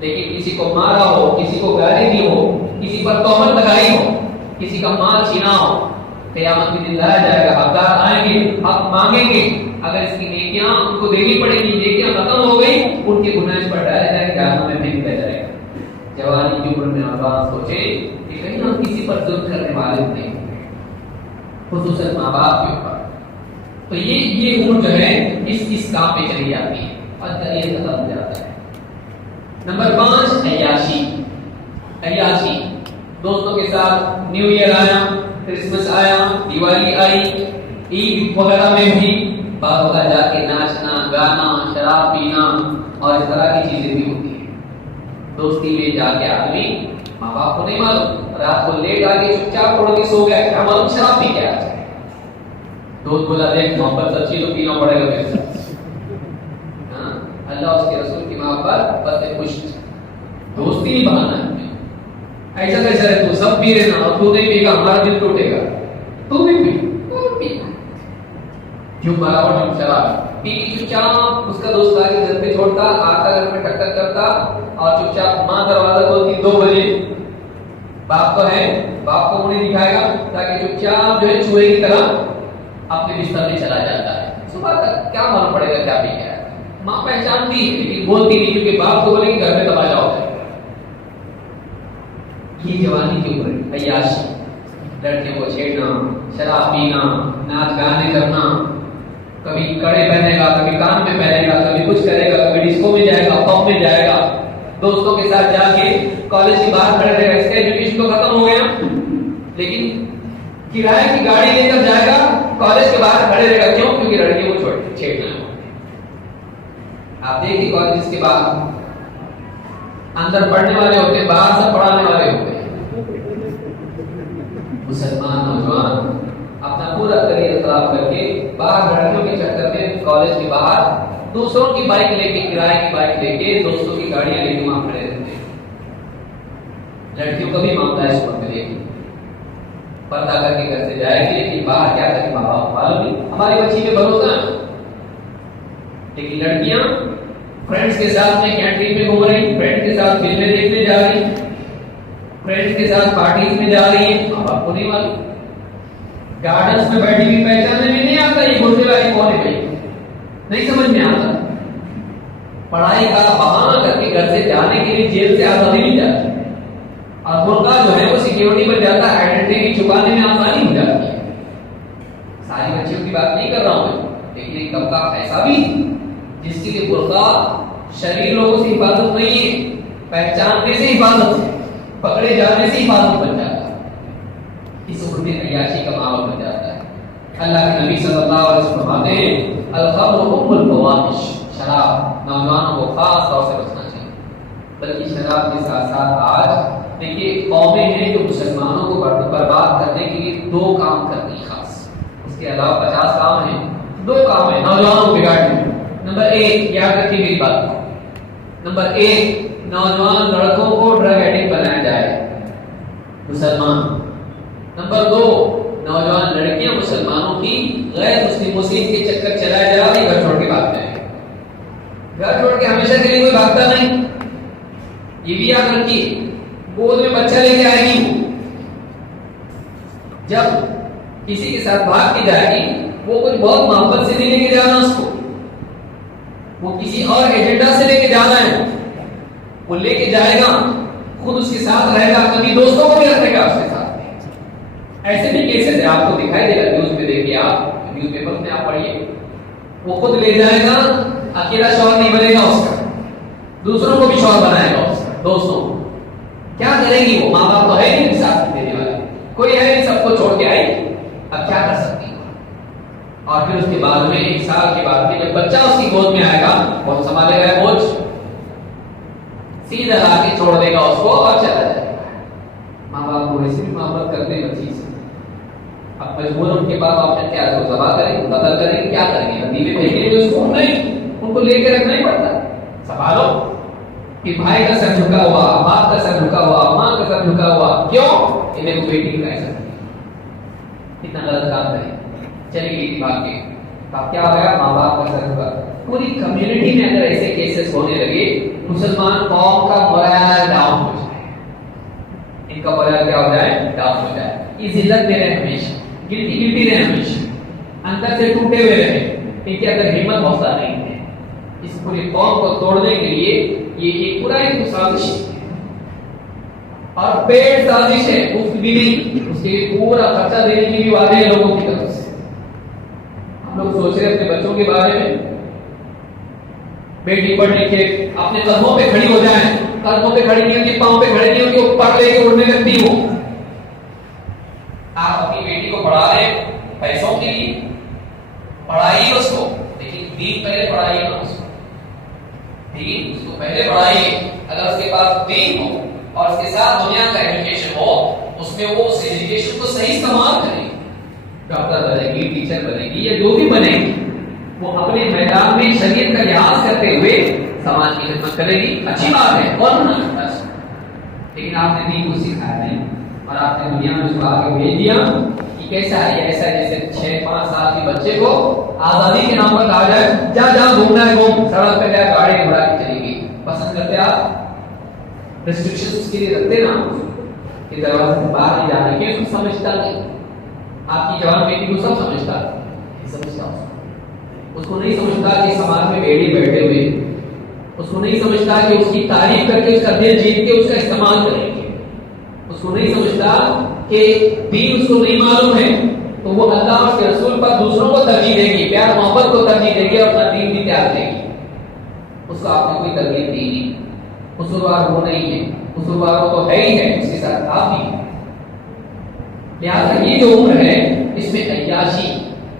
لیکن کسی کو مارا ہو، کسی کو گالی دی ہو، کسی پر تہمت لگائی ہو، کسی کا مال چھینا ہو، قیامت کے دن لایا جائے گا، حقدار آئیں گے، حق مانگیں گے، اگر اس کی نیکیاں ان کو دینی پڑے گی، نیکیاں ختم ہو گئی، ان کے گناہ اس پر ڈالے جائیں گے، جہنم میں پھینک دیا جائے گا۔ جوانی کی عمر میں نوجوان سوچے کہ کہیں ہم کسی پر ظلم کرنے والے نہیں، خصوصاً ماں باپ کے اوپر، تو یہ عمر جو ہے اس کام پہ چلی جاتی ہے اور کریئر ختم ہو جاتا ہے۔ نمبر 5 عیاشی۔ عیاشی، دوستوں کے ساتھ نیو ایئر آیا، کرسمس آیا، دیوالی آئی، عید وغیرہ میں بھی بعض وقت جا کے ناچنا، گانا، شراب پینا اور اس طرح کی چیزیں بھی ہوتی ہیں۔ دوستی میں جا کے آدمی، ماں باپ کو نہیں معلوم، رات کو لیٹ آ کے چپ چاپ اڑ کے سو گیا، کیا معلوم شراب پی کے آ جائے۔ دوست بولا دیکھ محبت سچی تو پینا پڑے گا میرے ساتھ، ہاں اللہ اس کے رسول کی محبت بس خوش، دوستی نہیں بہانا ہے۔ ایسا کیسا ہے تو سب پی رہے نا اور تو نہیں پی گا، ہمارا دل ٹوٹے گا، تو بھی پی، کون پی، جو برابر جو شراب پی چپ چاپ، اس کا دوست آ کے گھر پہ چھوڑتا، آتا گھر میں ٹکر کرتا اور چپ چاپ ماں دروازہ کھولتی 2 بجے، باپ تو ہے، باپ کو منہ نہیں دکھائے گا تاکہ چپ چاپ جو ہے چوہے کی طرح اپنے بستر میں چلا جاتا ہے۔ صبح تک کیا معلوم پڑے گا کیا پی گیا ہے، ماں پہچانتی ہے لیکن بولتی نہیں، کیونکہ باپ کو بولے کہ گھر میں تماشا ہو جائے۔ یہ جوانی کی عمر عیاشی، لڑکیوں کو چھیڑنا، شراب پینا، ناچ گانے کرنا، کبھی کڑے پہنے گا، کبھی کان میں پہنے گا، کبھی کچھ کرے گا، کبھی ڈسکو میں جائے گا، پب میں جائے گا، دوستوں کے ساتھ جا کے کالج کے باہر کھڑے رہے گا، اس کا ایجوکیشن تو ختم ہو گیا، لیکن کرایہ کی گاڑی لے کر جائے گا، کالج کے باہر کھڑے رہے گا، کیوں؟ کیونکہ لڑکیوں کو چھیڑنا ہے۔ آپ دیکھیں کالج کے باہر اندر پڑھنے والے ہوتے ہیں، باہر سے پڑھانے والے ہوتے ہیں۔ مسلمان نوجوان اپنا پورا کریئر خراب کر کے باہر لڑکیوں کے چکر میں کالج کے باہر دوسروں کی بائک لے کے، کرائے کی بائک لے کے، دوستوں کی گاڑیاں لے کے وہاں کھڑے رہتے ہیں۔ لڑکیوں کا بھی معاملہ ہے اس وقت لے کے، پردہ کر کے گھر سے جائے گی، لیکن باہر کیا کریں ماں باپ معلوم نہیں، ہماری بچی پہ بھروسہ ہے، لیکن لڑکیاں فرینڈس کے ساتھ میں کینٹین میں گھوم رہی، فرینڈ کے ساتھ فلمیں دیکھنے جا رہی، فرینڈ کے ساتھ پارٹیز میں جا رہی ہیں، ماں باپ کو نہیں معلوم، گارڈنز میں بیٹھی ہوئی پہچاننے میں نہیں آتا یہ گھسے والی کون ہے بھائی، نہیں سمجھ میں آتا۔ پڑھائی کا بہانہ کر کے گھر سے جانے کے لیے جیل سے آزادی مل جاتی ہے، اور برقع جو ہے وہ سیکیورٹی بن جاتا ہے، آئیڈینٹی چھپانے میں آسانی ہو جاتی ہے۔ ساری بچیوں کی بات نہیں کر رہا ہوں میں، لیکن ایک طبقہ ایسا بھی جس کے لیے برقع شرعی لوگوں سے حفاظت نہیں ہے، پہچاننے سے حفاظت ہے، پکڑے جانے سے حفاظت بن جاتا ہے، اس عمر میں عیاشی کا ماحول بن جاتا ہے۔ اللہ کے نبی صلی اللہ علیہ وسلم فرماتے ہیں الخمر ام الفواحش، شراب نوجوانوں کو خاص طور سے بچنا چاہیے۔ بلکہ شراب کے ساتھ ساتھ آج دیکھیے قومیں ہیں جو مسلمانوں کو برباد کرنے کے لیے 2 کام کرتی ہیں خاص، اس کے علاوہ 50 کام ہیں، 2 کام ہیں نوجوانوں کو بگاڑنے میں۔ نمبر 1، یاد رکھیے میری بات، نمبر 1 نوجوان لڑکوں کو ڈرگ ایڈکٹ بنایا جائے مسلمان۔ نمبر 2 نوجوان لڑکیاں مسلمانوں کی غیر مسلموں سے کے چکر چلایا جا رہی، گھر چھوڑ کے بھاگتے ہیں، گھر چھوڑ کے ہمیشہ کے لیے کوئی بھاگتا نہیں، یہ بھی یاد رکھیے۔ گود میں بچہ لے کے آئے گی، جب کسی کے ساتھ بھاگ کے جائے گی وہ کچھ بہت محبت سے نہیں لے کے جانا اس کو، وہ کسی اور ایجنڈا سے لے کے جانا ہے، وہ لے کے جائے گا، خود اس کے ساتھ رہے گا، کبھی دوستوں کو بھی رکھے گا اس کے ساتھ۔ ایسے بھی کیسز ہے، آپ کو دکھائی دے گا نیوز میں، دیکھیے آپ نیوز پیپر میں آپ پڑھیے، وہ خود لے جائے گا، اکیلا شوہر نہیں بنے گا اس کا، دوسروں کو بھی شوہر بنائے گا اس کا، دوستوں کو۔ کیا کرے گی وہ؟ ماں باپ تو ہے نہیں ساتھ دینے والے، کوئی ہے نہیں، سب کو چھوڑ کے آئے گی، اب کیا کر سکتی ہے؟ اور پھر اس کے بعد میں 1 سال کے بعد میں جب بچہ اس کی گود میں آئے گا، بہت سنبھالے گا بوجھ، سیدھا لا کے چھوڑ دے گا اس کو اور چلا جائے گا۔ ماں باپ کو ویسے بھی محبت کرتے ہیں بچی سے، اب مجبور ان کے پاس آپشن کیا ہے؟ وہ ذبح کریں گے، قتل کریں گے، کیا کریں گے؟ ندی میں پھینکیں گے اس کو؟ نہیں، ان کو لے کے رکھنا ہی پڑتا ہے۔ سنبھالو کہ بھائی کا سر جھکا ہوا، باپ کا سر جھکا ہوا، ماں کا سر جھکا ہوا، کیوں؟ کہ میرے کو بیٹی کا ایسا کتنا غلط کام ہے، چلی گئی تھی بھاگ کے، اب کیا ہو گیا؟ ماں باپ کا سر جھکا۔ پوری کمیونٹی میں اگر ایسے کیسز ہونے لگے، مسلمان قوم کا مورال ڈاؤن ہو جائے، ان کا مورال کیا ہو جائے؟ ڈاؤن ہو جائے، یہ ذلت دے رہے ہمیشہ، گلٹی رہے ہمیشہ، اندر سے ٹوٹے ہوئے رہے، ان کے اندر ہمت حوصلہ نہیں ہے۔ اس پوری قوم کو توڑنے کے لیے یہ ایک پورا ایک سازش ہے، اور پیڑ سازش ہے، مفت بھی نہیں، اس کے لیے پورا خرچہ دینے کی بھی وعدے ہیں لوگوں کی طرف سے۔ ہم لوگ سوچ رہے اپنے بچوں کے بارے میں، بیٹی پڑھ لکھ کے اپنے قدموں پہ کھڑی ہو جائیں، قدموں پہ کھڑی نہیں ہوتی، پاؤں پہ کھڑی نہیں ہوتی، وہ پڑھ لے کے اڑنے لگتی ہو۔ آپ اپنی بیٹی کو پڑھا رہے پیسوں کے لیے، پڑھائیے اس کو، لیکن دین پہلے پڑھائیے نا اس کو، دین اس کو پہلے پڑھائیے۔ اگر اس کے پاس دین ہو اور اس کے ساتھ دنیا کا ایجوکیشن ہو، اس میں وہ اس ایجوکیشن کو صحیح استعمال کرے، ڈاکٹر بنے گی، ٹیچر بنے گی، یا جو بھی بنے گی، وہ اپنے میدان میں شریعت کا لحاظ کرتے ہوئے سماج کی خدمت کرے گی، اچھی بات ہے، اور نہ، لیکن آپ نے دین کو سکھایا نہیں، اور آپ نے دنیا میں اس کو آگے بھیج دیا کہ کیسا ہے؟ ایسا جیسے 6-5 سال کے بچے کو آزادی کے نام پر کہا جائے جا جا گھومنا ہے گھوم، سڑک پہ گیا گاڑی گھوڑا کے چلے گی۔ پسند کرتے آپ؟ ریسٹرکشن اس کے لیے رکھتے نا کہ دروازے سے باہر نہیں جانا، کہ اس کو سمجھتا نہیں، آپ کی جوان بیٹی کو سب سمجھتا ہے، سمجھتا اس کو نہیں سمجھتا کہ سماج میں بیٹے بیٹھے ہوئے، اس کو نہیں سمجھتا کہ اس کی تعریف کر کے اس کا دل جیت کے اس کا استعمال کریں گے، اس کو نہیں سمجھتا کہ دین اس کو نہیں معلوم ہے، تو وہ اللہ اور اس کے رسول پر دوسروں کو ترجیح دے گی، پیار محبت کو ترجیح دے گی، اور اپنا دین بھی تیار دے گی۔ اس کو آپ نے کوئی تربیت دی نہیں، قصوروار وہ نہیں ہے، قصوروار تو ہے ہی ہے، اس کے ساتھ آپ بھی۔ لہٰذا یہ جو عمر ہے اس میں عیاشی،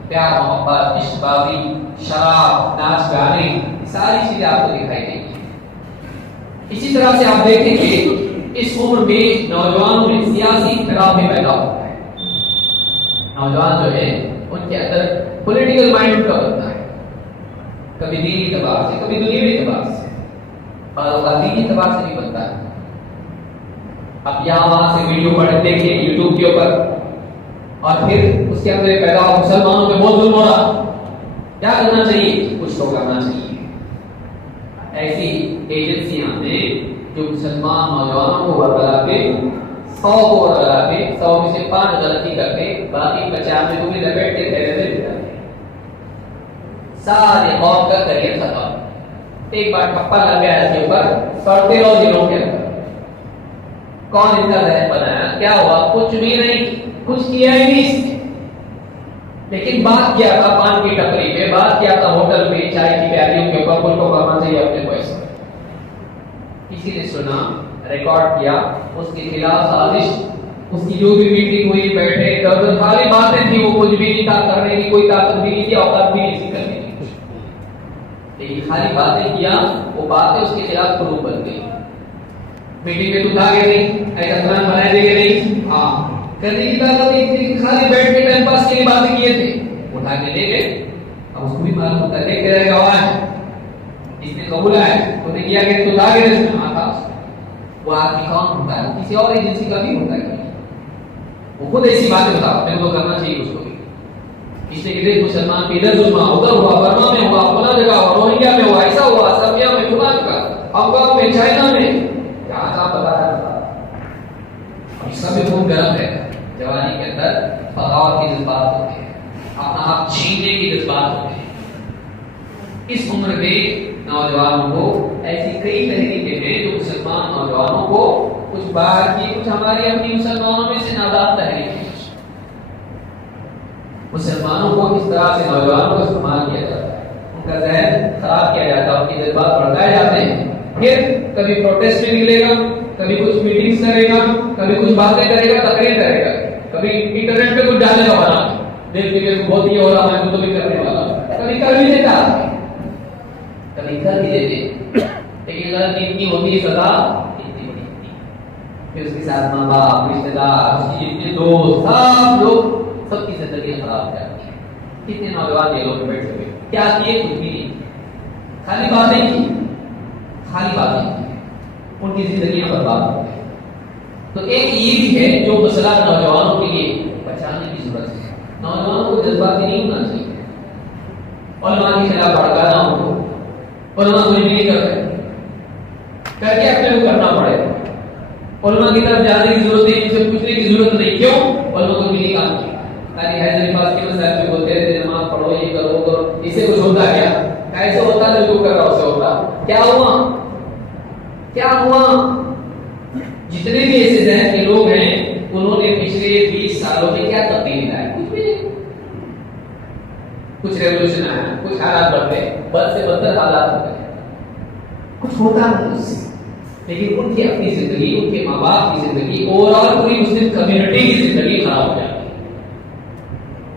پیار محبت، عشق بازی، شراب، ناچ گانے، ساری چیزیں آپ کو دکھائی دیں گی۔ اسی طرح سے آپ دیکھیں کہ اس عمر میں نوجوانوں میں سیاسی انقلاب بھی پیدا ہوتا ہے، نوجوان جو ہے ان کے اندر پولیٹیکل مائنڈ ان کا بنتا ہے، کبھی دینی اعتبار سے، کبھی دنیوی اعتبار سے، اور دینی اعتبار سے بھی بنتا ہے۔ اب یہاں وہاں سے ویڈیو پڑھ دیکھیں یوٹیوب کے اوپر، اور پھر اس کے اندر پیدا ہو مسلمانوں پہ بہت ظلم ہو رہا، کیا کرنا چاہیے؟ کچھ تو کرنا چاہیے۔ ایسی ایجنسیاں ہیں جو مسلمان نوجوانوں کو ورگلاتے، 100 کو ورگلاتے، 100 میں سے 5 غلطی کرتے، باقی 95 کو بھی لپیٹ کے تھیلے میں لے جاتے، سارے قوم کا کریئر ختم۔ ایک بار ٹھپا لگ گیا اس کے اوپر، پڑھتے رہو جنوں کے اندر۔ کون ان کا ذہن بنایا؟ کیا ہوا؟ کچھ بھی نہیں، کچھ کیا ہی نہیں اس نے، لیکن بات کیا تھا پان کی ٹپری پہ، بات کیا تھا ہوٹل میں چائے کی پیالیوں کے اوپر، کچھ کو کرنا چاہیے اپنے پیسے۔ کسی نے سنا، ریکارڈ کیا، اس کے خلاف سازش، اس کی جو بھی میٹنگ ہوئی، بیٹھے ادھر خالی باتیں تھی، وہ کچھ بھی نہیں تھا کرنے کی، کوئی طاقت بھی نہیں تھی، اوقات بھی نہیں تھی کرنے کی، لیکن خالی باتیں کیا، وہ باتیں اس کے خلاف پروف بن گئی۔ میٹنگ میں تو تھا کہ نہیں، ایسا پلان بنائے دے کہ نہیں، ہاں کرنے کی طاقت نہیں تھی، خالی بیٹھ کے ٹائم پاس کے لیے باتیں کیے تھے، اٹھا کے لے گئے۔ اب اس کو بھی معلوم ہوتا ہے، دیکھ کے رہے گا وہاں اس نے قبول ہے، تو نے کیا کہ تو تھا کہ نہیں، ہاں تھا۔ وہ آدمی کون ہوتا ہے؟ کسی اور ایجنسی کا بھی ہوتا ہے، وہ خود ایسی باتیں بتا، میرے کو کرنا چاہیے اس کو بھی۔ اس نے کہ مسلمان پہ ادھر ظلم ہوا، ادھر ہوا، برما میں ہوا، فلاں جگہ ہوا، روہنگیا میں ہوا، ایسا ہوا، سربیا میں، فلاں جگہ، افغان میں، چائنا میں، کیا آپ بتا رہا تھا، اس عمر میں نوجوانوں کو ایسی کئی تحریکیں ہیں جو مسلمان نوجوانوں کو کچھ باہر کی کچھ ہماری اپنی مسلمانوں میں سے نادان تحریکیں مسلمانوں کو اس طرح سے نوجوانوں کو استعمال کیا جاتا ہے، ان کا ذہن خراب کیا جاتا ہے، ان کے جذبات بھڑکائے جاتے ہیں، پھر کبھی پروٹیسٹ میں نکلے گا، کبھی کچھ میٹنگز کرے گا، کبھی کچھ باتیں کرے گا، تقریر کرے گا، کبھی انٹرنیٹ پہ کچھ ڈالے گا بنا دیکھ کے بہت ہی ہو رہا ہے تو بھی کرنے والا، کبھی کر بھی دیتا کبھی کر بھی دیتے، لیکن اگر اتنی ہوتی ہے سزا اتنی بڑی ہوتی پھر اس کے ساتھ ماں باپ رشتے دار اس کی جتنے دوست سب لوگ سب کی زندگی خراب ہو جاتی ہے۔ کتنے نوجوان جیلوں میں بیٹھے ہوئے کیا کیے کچھ بھی نہیں، خالی باتیں کی، خالی باتیں کی، ان کی زندگیاں برباد ہو گئی۔ تو ایک یہ بھی ہے جو مسئلہ نوجوانوں کے لیے بچانے کی ضرورت ہے، نوجوانوں کو جذباتی نہیں ہونا چاہیے، علماء کے خلاف بھڑکانا ہو، علماء کچھ بھی نہیں کر رہے، کر کے اپنے کو کرنا پڑے، علماء کی طرف جانے کی ضرورت نہیں، ان سے پوچھنے کی ضرورت نہیں، کیوں علماء کو بھی نہیں کام کیا تاکہ حیض نفاس کے مسائل پہ بولتے رہتے نماز پڑھو یہ کرو وہ کرو، اس سے کچھ ہوتا کیا؟ کیسے ہوتا جو کر رہا اسے ہوتا، کیا ہوا؟ کیا ہوا؟ جتنے بھی ایسے ذہن کے لوگ ہیں انہوں نے پچھلے 20 سالوں میں کیا تبدیلی لائی؟ کچھ بھی نہیں، کچھ ریولوشن آیا، کچھ حالات بڑھتے، بد سے بدتر حالات ہوتے ہیں، کچھ ہوتا نہیں اس سے، لیکن ان کی اپنی زندگی، ان کے ماں باپ کی زندگی، اوور آل پوری مسلم کمیونٹی کی زندگی خراب ہو جاتی ہے۔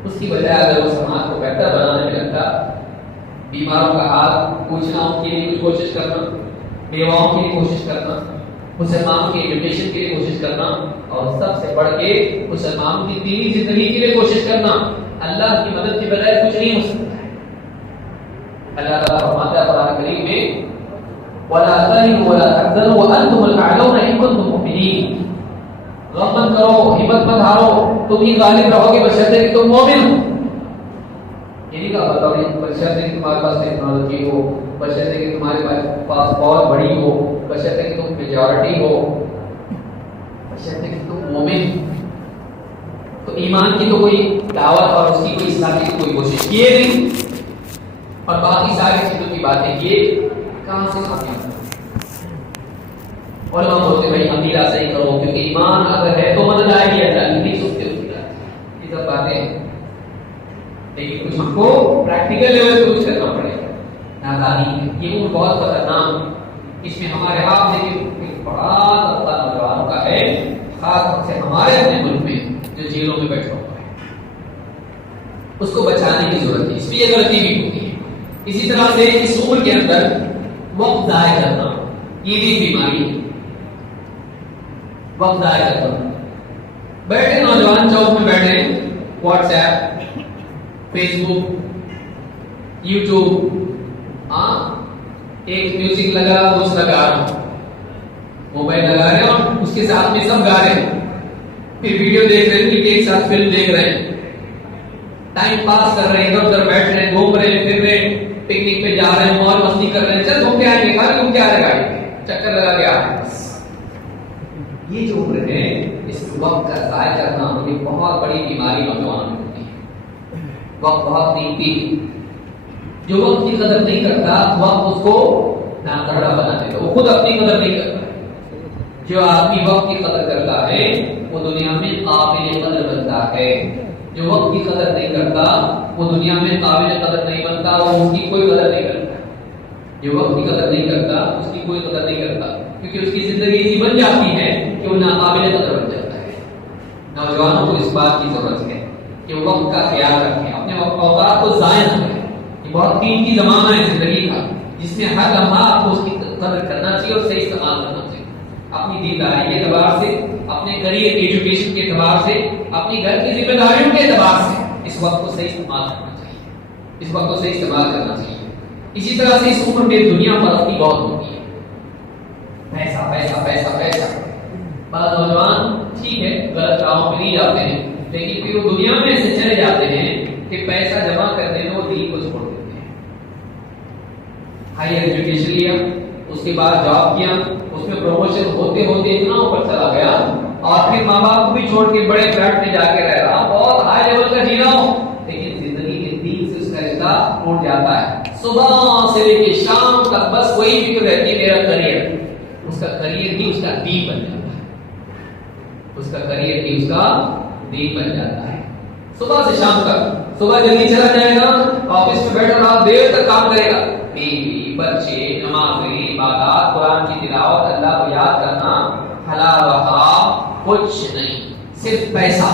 اس کی بجائے اگر وہ سماج کو بہتر بنانے میں لگتا، بیماروں کا حال پوچھنا، ان کے لیے کچھ کوشش کرنا، بیواؤں کے لیے کوشش کرنا، مسلمانوں کی ایجوکیشن کے لیے کوشش کرنا، اور سب سے بڑھ کے مسلمانوں کی دینی زندگی کے لیے کوشش کرنا، اللہ کی مدد کے بغیر کچھ نہیں ہو سکتا ہے۔ اللہ تعالیٰ فرماتا ہے قرآن کریم میں وَلَا تَهِنُوا وَلَا تَحْزَنُوا وَأَنْتُمُ الْأَعْلَوْنَ إِن كُنتُم مُؤْمِنِينَ، غم مت کرو، ہمت مت ہارو، تم ہی غالب رہو گے بشرطے کہ تم مومن ہو۔ یہ نہیں کہا بتاؤ بشرطے کہ تمہارے پاس ٹیکنالوجی ہو، بشرطے کہ تمہارے پاس بہت بڑی ہو، بشرطے کہ تم میجورٹی ہو، بشرطے کہ تم مومن ہو۔ تو ایمان کی تو کوئی دعوت اور اس کی کوئی اصلاح کی کوئی کوشش کیے نہیں، اور باقی ساری چیزوں کی باتیں کیے، کہاں سے کامیاب؟ علماء بولتے بھائی عقیدہ صحیح کرو کیونکہ ایمان اگر ہے تو مدد آئے گی، اللہ نہیں سوچتے اس کی یہ سب باتیں، لیکن کچھ ہم کو پریکٹیکل لیول پہ کچھ کرنا پڑے گا۔ نادانی یہ وہ بہت خطرناک، اس میں ہمارے ہاتھ دیکھیں بڑا طبقہ نوجوانوں کا ہے، خاص طور سے ہمارے اپنے ملک میں جو جیلوں میں بیٹھا ہوا ہے، اس کو بچانے کی ضرورت ہے، اس میں یہ غلطی بھی ہوتی ہے۔ اسی طرح سے اس عمر کے اندر وقت ضائع کرنا یہ بھی بیماری ہے، وقت ضائع کرنا، بیٹھے نوجوان چوک میں بیٹھے، واٹس ایپ، فیس بک، یوٹیوب، ایک میوزک لگا دوسرا گا رہا، موبائل لگا رہے ہیں اور اس کے ساتھ میں سب گا رہے ہیں، پھر ویڈیو دیکھ رہے ہیں، ایک ساتھ فلم دیکھ رہے ہیں، ٹائم پاس کر رہے ہیں، ادھر ادھر بیٹھ رہے ہیں، گھوم رہے ہیں، پھر رہے ہیں، پکنک پہ جا رہے ہیں، موج مستی کر رہے ہیں، چل گھوم کے آئیں گے، خالی گھوم کے آ رہے گاڑی پہ چکر لگا کے آ رہے ہیں۔ یہ جو عمر ہے اس وقت کا ضائع کرنا یہ بہت بڑی بیماری نوجوان میں ہوتی ہے۔ وقت بہت قیمتی ہے، جو وقت کی قدر نہیں کرتا وقت اس کو ناقدر بنا دیتا، وہ خود اپنی قدر نہیں کرتا۔ جو آدمی وقت کی قدر کرتا ہے وہ دنیا میں قابل قدر بنتا ہے، جو وقت کی قدر نہیں کرتا وہ دنیا میں قابل قدر نہیں بنتا، وہ اس کی کوئی قدر نہیں کرتا۔ جو وقت کی قدر نہیں کرتا اس کی کوئی قدر نہیں کرتا، کیونکہ اس کی زندگی ایسی بن جاتی ہے کہ وہ ناقابل قدر بن جاتا ہے۔ نوجوانوں کو اس بات کی ضرورت ہے کہ وہ وقت کا خیال رکھیں، اپنے اوقات کو ضائع نہ کریں۔ یہ بہت قیمتی زمانہ ہے زندگی کا، جس میں ہر لمحہ آپ کو اس کی قدر کرنا چاہیے اور صحیح استعمال کرنا چاہیے، اپنی دینداری کے اعتبار سے، اپنے کریئر ایجوکیشن کے اعتبار سے، اپنی گھر کی ذمہ داریوں کے اعتبار سے اس وقت کو صحیح استعمال کرنا چاہیے، اس وقت کو صحیح استعمال کرنا چاہیے۔ اسی طرح سے اس عمر میں دنیا پرستی بہت ہوتی ہے، پیسہ پیسہ پیسہ پیسہ۔ بعض نوجوان ٹھیک ہے غلط کاموں پہ نہیں جاتے ہیں، لیکن پھر وہ دنیا میں ایسے چلے جاتے ہیں کہ پیسہ جمع کرنے میں وہ دین کو چھوڑ دیتے ہیں۔ ہائر ایجوکیشن لیا، اس کے بعد جاب کیا، اس میں پروموشن ہوتے ہوتے اتنا اوپر چلا گیا، اور پھر ماں باپ کو بھی چھوڑ کے بڑے فلیٹ میں جا کے رہ رہا، بہت ہائی لیول کا جی رہا ہوں، لیکن زندگی کے دین سے اس کا رشتہ ٹوٹ جاتا ہے۔ صبح سے لے کے شام تک بس وہی فکر رہتی ہے میرا کریئر. اس کا کریئر ہی اس کا دین بن جاتا ہے. اس کا کریئر ہی اس کا دین بن جاتا ہے. صبح سے شام تک, صبح جلدی چلا جائے گا, آفس میں بیٹھا رہا, دیر تک کام کرے گا, بیوی بچے, نمازیں, عبادات, قرآن کی تلاوت, اللہ کو یاد کرنا, حلال و حرام کچھ نہیں, صرف پیسہ.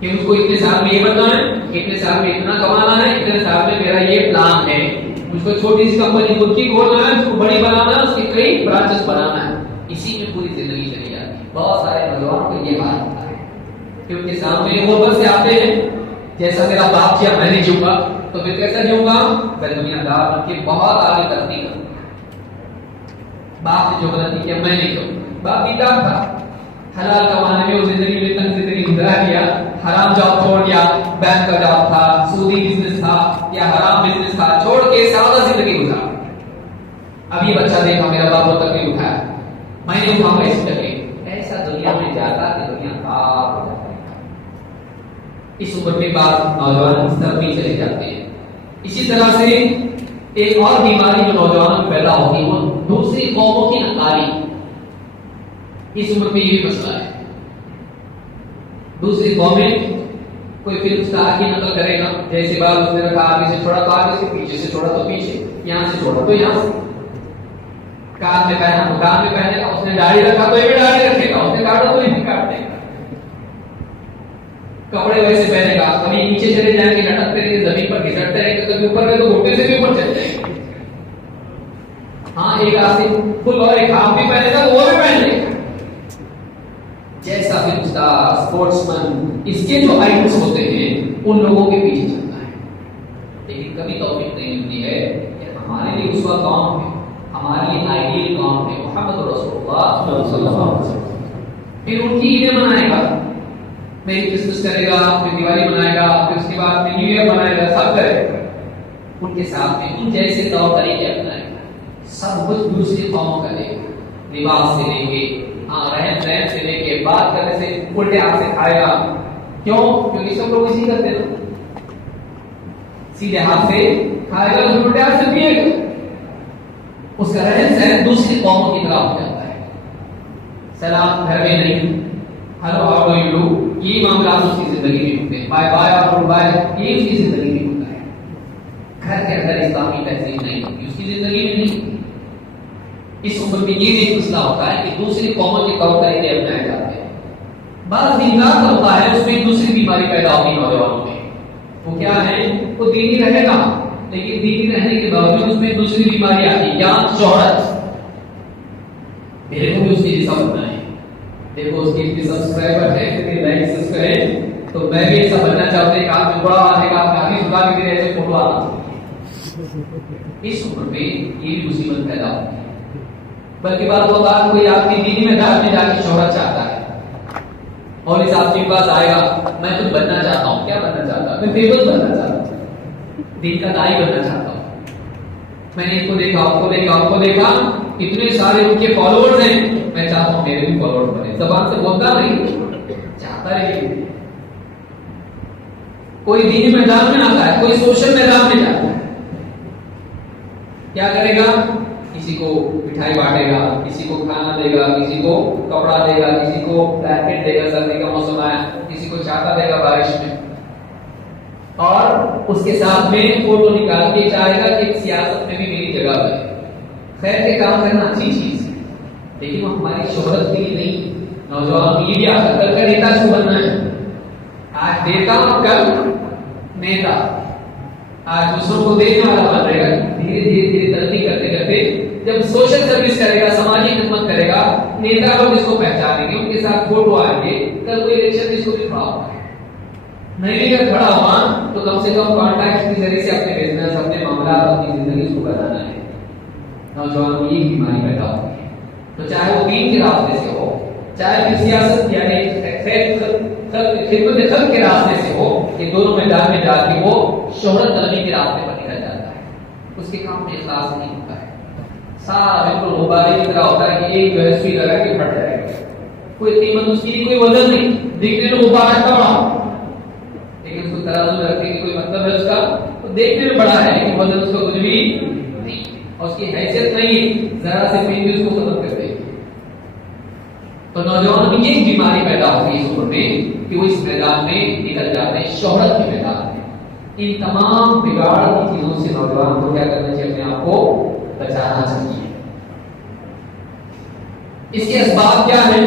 کہ اس کو اتنے سال میں یہ بننا ہے, اتنے سال میں اتنا کمانا ہے, اتنے سال میں میرا یہ پلان ہے. اس کو چھوٹی سی کمپنی خود کی کھولنا ہے, اس کو بڑی بنانا ہے, اس کی کئی برانچز بنانا ہے. اسی میں پوری زندگی چلی جاتی ہے. بہت سارے نوجوانوں کو یہ حال ہوتا ہے کہ ان کے سامنے وہ بس سے آتے ہیں جیسا میرا باپ کیا میں نہیں جیوں گا, تو پھر کیسا جیوں گا, میں دنیا دار بن کے بہت آگے ترقی کروں گا. باپ نے جو غلطی کیا میں نہیں کروں. باپ بیدار تھا, حلال کمانے میں وہ زندگی میں تنگ زندگی گزارا کیا, حرام جاب چھوڑ دیا, بینک کا جاب تھا, سودی بزنس تھا یا حرام بزنس تھا, چھوڑ کے سادہ زندگی گزارا. اب یہ بچہ دیکھا میرا باپ وہ تک نہیں اٹھایا, میں نے اٹھاؤں گا اس تک. ایسا دنیا میں جاتا کہ دنیا پاک ہو جاتی ہے. اس عمر کے بعد نوجوان اس طرف بھی چلے جاتے ہیں. اسی طرح سے ایک اور بیماری جو نوجوانوں میں پیدا ہوتی ہے وہ دوسری قوموں کی نکاری. اس عمر میں یہ بھی مسئلہ ہے. دوسری قومیں کوئی فلم سٹار کی نقل کرے گا, جیسے بال اس نے رکھا آگے سے چھوڑا تو آگے سے, پیچھے سے چھوڑا تو پیچھے, یہاں سے چھوڑا تو یہاں سے, کان میں پہنا تو کان میں پہنے گا, اس نے داڑھی رکھا تو یہ بھی داڑھی رکھے گا, اس نے کاٹا تو یہ بھی کاٹ دے گا, کپڑے ویسے پہنے گا. کبھی نیچے چلے جائیں گے, لٹکتے رہیں گے, زمین پر گھسٹتے رہیں گے, کبھی اوپر گئے تو گھٹنے سے بھی اوپر چلتے ہیں. ہاں ایک آسے فل اور ایک ہاف بھی پہنے گا, وہ بھی پہن لے گا. جیسا فلم اسٹار, اسپورٹس مین, اس کے جو آئیڈلز ہوتے ہیں ان لوگوں کے پیچھے چلتا ہے. لیکن کبھی توفیق نہیں ملتی ہے کہ ہمارے لیے اسوا کون ہے, ہمارے لیے آئیڈیل کون ہے, محمد رسول اللہ صلی اللہ علیہ وسلم. پھر ان کی عیدیں منائے گا, میری کرسمس کرے گا, پھر دیوالی منائے گا, پھر اس کے بعد نیو ایئر منائے گا, سب کرے گا. ان کے ساتھ میں ان جیسے طور طریقے اپنائے گا. سب کچھ دوسری قوموں کا لے گا, لباس سے لے کے, رہن سہن سے لے کے, بات کرنے سے الٹے ہاتھ سے کھائے گا. کیوں؟ کیونکہ سب لوگ اسی کرتے ہیں, سیدھے ہاتھ سے کھائے گا, الٹے ہاتھ سے پیے گا. اس کا رہن سہن دوسری قوموں کی طرح ہو جاتا ہے. سلام گھر میں نہیں, hello how do you do, یہ معاملات اس کی زندگی میں ہوتے ہیں. بائے بائے اور گڈ بائے, یہ اس کی زندگی میں ہوتا ہے. گھر کے اندر اسلامی تہذیب نہیں ہوتی, اس کی زندگی میں نہیں. اس عمر میں یہ ایک مسئلہ ہوتا ہے کہ دوسری قوموں کے طور طریقے اپنائے جاتے ہیں. بعض دیندار ہوتا ہے, اس میں دوسری بیماری پیدا ہوتی ہے نوجوانوں میں. وہ کیا ہے, وہ دینی رہے گا, لیکن دینی رہنے کے باوجود اس میں دوسری بیماری آتی ہے, یا شہرت. میرے کو بھی اس کی جیسا بننا ہے, دیکھو اس کی سبسکرائبر ہے, کتنے لائکس کریں, تو میں بھی ایسا بننا چاہتا ہوں. آپ میں بڑا آنے کا کافی خدا کے دن ایسے فوٹو آنا. اس عمر میں یہ بھی مصیبت پیدا ہوتی ہے. بلکہ بعض اوقات کوئی آپ کی دینی میں دار میں جا کے شہرت چاہتا ہے, اور اس آپ کے پاس آئے گا, میں کچھ بننا چاہتا ہوں. کیا بننا چاہتا ہوں؟ میں فیمس بننا چاہتا ہوں, دین کا داعی بننا چاہتا ہوں. میں نے ان کو دیکھا, آپ کو دیکھا, آپ کو دیکھا, اتنے سارے ان کے فالوورز ہیں, میں چاہتا ہوں میرے بھی فالوورز بنے. زبان سے بولتا نہیں, چاہتا ہے. کوئی دینی میدان میں آتا ہے, کوئی سوشل میدان میں جاتا ہے, کیا کرے گا, کسی کو مٹھائی بانٹے گا, کسی کو کھانا دے گا, کسی کو کپڑا دے گا, کسی کو بلینکٹ دے گا, سردی کا موسم آیا, کسی کو چھاتا دے گا بارش میں, اور اس کے ساتھ میں فوٹو نکال کے چاہے گا کہ سیاست میں بھی میری جگہ بنے. خیر کے کام کرنا اچھی چیز ہے, لیکن وہ ہماری شہرت کے لیے نہیں. نوجوان یہ بھی آ کر کل کا نیتا شو بننا ہے, آج نیتا کل نیتا, آج دوسروں کو دیکھنے والا بن رہے گا. دھیرے دھیرے دھیرے ترقی کرتے کرتے جب سوشل سروس کرے گا, سماجی خدمت کرے گا, نیتا لوگ اس کو پہچانیں گے, ان کے ساتھ فوٹو آئیں گے. کل کوئی الیکشن اس کو بھی کھڑا ہوگا, نہیں بھی اگر کھڑا ہوا تو کم سے کم کانٹیکٹ کے ذریعے سے اپنے بزنس, اپنے معاملات, اپنی زندگی اس کو بتانا ہے. نوجوان کو یہ بیماری پیدا ہوتی ہے. تو چاہے وہ دین کے راستے سے ہو, چاہے پھر سیاست یعنی خدمت خلق کے راستے سے ہو, یہ دونوں میدان میں جا کے وہ شہرت طلبی کے راستے پر نکل جاتا ہے. اس کے کام میں اخلاص نہیں ہوتا ہے. سارا بالکل غبارے کی طرح ہوتا ہے کہ ایک جو ہے سوئی لگا کے پھٹ جائے گا, کوئی قیمت اس کی کوئی وزن نہیں. دیکھنے میں غبارہ اتنا بڑا, لیکن اس کو ترازو رکھنے کی کوئی مطلب ہے اس کا, تو دیکھنے میں بڑا ہے لیکن وزن اس کا کچھ بھی نہیں، اور اس کی حیثیت نہیں، ذرا سے پین بھی اس کو ختم کر دے گی۔ تو نوجوانوں میں یہ بیماری پیدا ہوتی ہے اس عمر میں کہ وہ اس میدان میں نکل جاتے ہیں، شہرت کے میدان میں۔ ان تمام بگاڑ کی چیزوں سے نوجوان کو کیا کرنا چاہیے؟ اپنے آپ کو بچانا چاہیے۔ اس کے اسباب کیا ہیں؟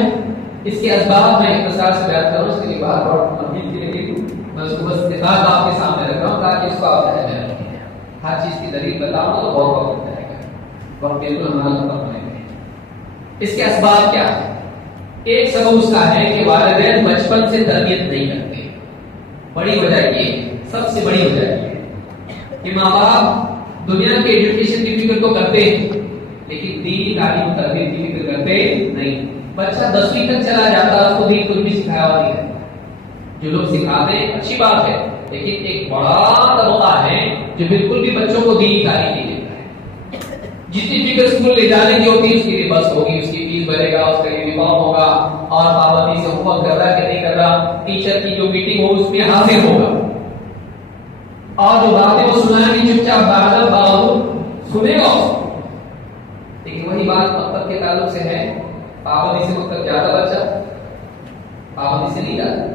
اس کے اسباب میں اختصار سے بیان کروں، اس کے لیے بات اور تمہید کے لیے میں اس کو بس اتفاق آپ کے سامنے رکھ رہا ہوں تاکہ اس کو آپ ذہن میں رکھیں۔ ہر چیز کی دلیل بتاؤں تو بہت وقت لگ جائے گا، وقت بالکل ہمارا ختم نہیں ہے۔ اس کے اسباب کیا ہے؟ ایک سبب اس کا ہے کہ والدین بچپن سے تربیت نہیں کرتے۔ بڑی وجہ یہ ہے، سب سے بڑی وجہ یہ ہے کہ ماں باپ دنیا کے ایجوکیشن کی فکر تو کرتے ہیں لیکن دینی تعلیم و تربیت کی فکر کرتے نہیں۔ بچہ 10ویں تک چلا جاتا ہے، اس کو دین کچھ بھی سکھایا ہوا نہیں ہے۔ جو لوگ سکھاتے ہیں اچھی بات ہے، لیکن ایک بڑا طبقہ ہے جو بالکل بھی بچوں کو دینی تعلیم نہیں دیتا ہے۔ جتنی فکر اسکول لے جانے کی ہوتی ہے اس کے لیے بس ہوگی، اس کی فیس بھرے گا، اس کا یونیفارم ہوگا، اور پابندی سے ہوم ورک کر رہا ہے کہ نہیں کر رہا، ٹیچر کی جو میٹنگ ہو اس میں حاضر ہوگا، اور جو باتیں وہ سنائیں گی چپ چاپ باہر باہر سنے گا اس کو۔ لیکن وہی بات مکتب کے تعلق سے ہے، پابندی سے مکتب جاتا بچہ؟ پابندی سے نہیں جاتا،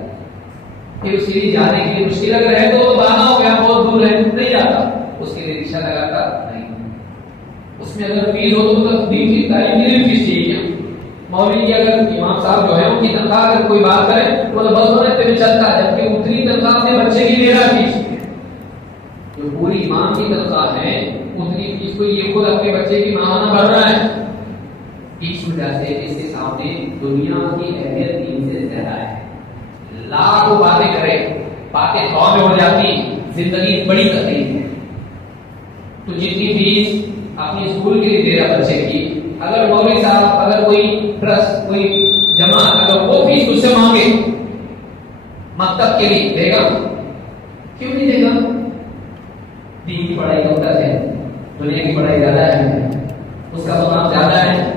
پھر اس کے لیے جانے کے لیے مشکل اگر ہے تو بہانہ ہو گیا، بہت دور ہے نہیں جاتا، اس کے لیے رکشہ لگاتا نہیں۔ اس میں اگر فیس ہو تو دین کی تعلیم کے لیے فیس چاہیے۔ مولوی کی اگر امام صاحب جو ہے ان کی تنخواہ اگر کوئی بات کرے تو بس ہونے پہ چلتا ہے، جبکہ اتنی تنخواہ سے بچے کی دے رہا فیس، جو پوری امام کی تنخواہ ہے اتنی فیس کو یہ خود اپنے بچے کی ماہانہ بھر رہا ہے۔ اس وجہ سے اس کے سامنے دنیا کی اہمیت دین سے زیادہ ہے۔ لاکھوں باتیں کرے، باتیں ہوا میں ہو جاتی، زندگی بڑی تکلیف ہے۔ تو جتنی فیس اپنی اسکول کے لیے دے رہا بچے کی، اگر مولوی صاحب اگر کوئی ٹرسٹ کوئی جماعت اگر وہ فیس اس سے مانگے مکتب کے لیے، دے گا؟ کیوں نہیں دے گا؟ دین کی پڑھائی کم تک ہے، دنیا کی پڑھائی زیادہ ہے، اس کا مقام زیادہ ہے۔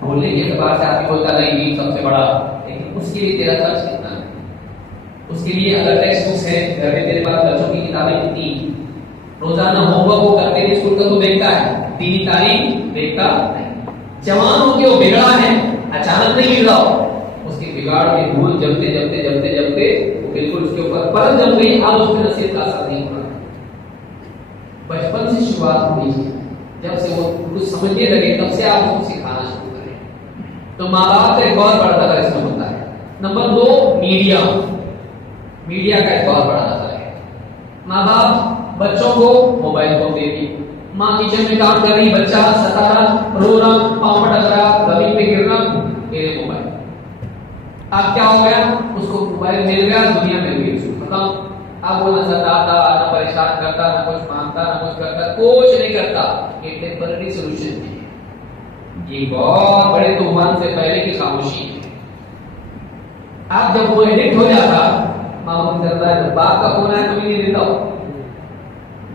بولنے کے اعتبار سے آدمی بولتا نہیں دین سب سے بڑا، لیکن اس کے لیے تیرا خرچ کتنا ہے؟ اس کے لیے اگر ٹیکسٹ بکس ہے گھر میں، تیرے پاس بچوں کی کتابیں کتنی، روزانہ ہوم ورک وہ کرتے ہیں اسکول کا تو دیکھتا ہے، دینی تعلیم دیکھتا نہیں۔ جوان ہو کے وہ بگڑا ہے، اچانک نہیں بگڑا ہو، اس کے بگاڑ کے دھول جمتے جمتے جمتے جمتے وہ بالکل اس کے اوپر پرت جم گئی، اب اس پہ نصیحت کا اثر نہیں ہو رہا۔ بچپن سے شروعات ہوئی ہے، جب سے وہ کچھ سمجھنے لگے تب سے آپ اس کو سکھانا شروع کریں۔ تو ماں باپ کا ایک بہت بڑا اثر اس میں ہوتا ہے۔ نمبر 2، میڈیا کا ایک بہت بڑا اثر ہے۔ ماں باپ بچوں کو موبائل فون دے دی، ماں کچن میں کام کر رہی، بچہ ستا رہا، رو رہا، پاؤں پٹک رہا، زمین پہ گر رہا، میرے موبائل۔ اب کیا ہو گیا؟ اس کو موبائل مل گیا، دنیا میں بھی ختم۔ اب وہ نہ ستاتا، نہ پریشان کرتا، نہ کچھ مانگتا، نہ کچھ کرتا، کچھ نہیں کرتا۔ یہ ٹیمپرری سولوشن ہے، یہ بہت بڑے طوفان سے پہلے کی خاموشی ہے۔ اب جب وہ ایڈکٹ ہو جاتا، معمول کرتا ہے، باپ کا فون آیا تو بھی نہیں دیتا ہو،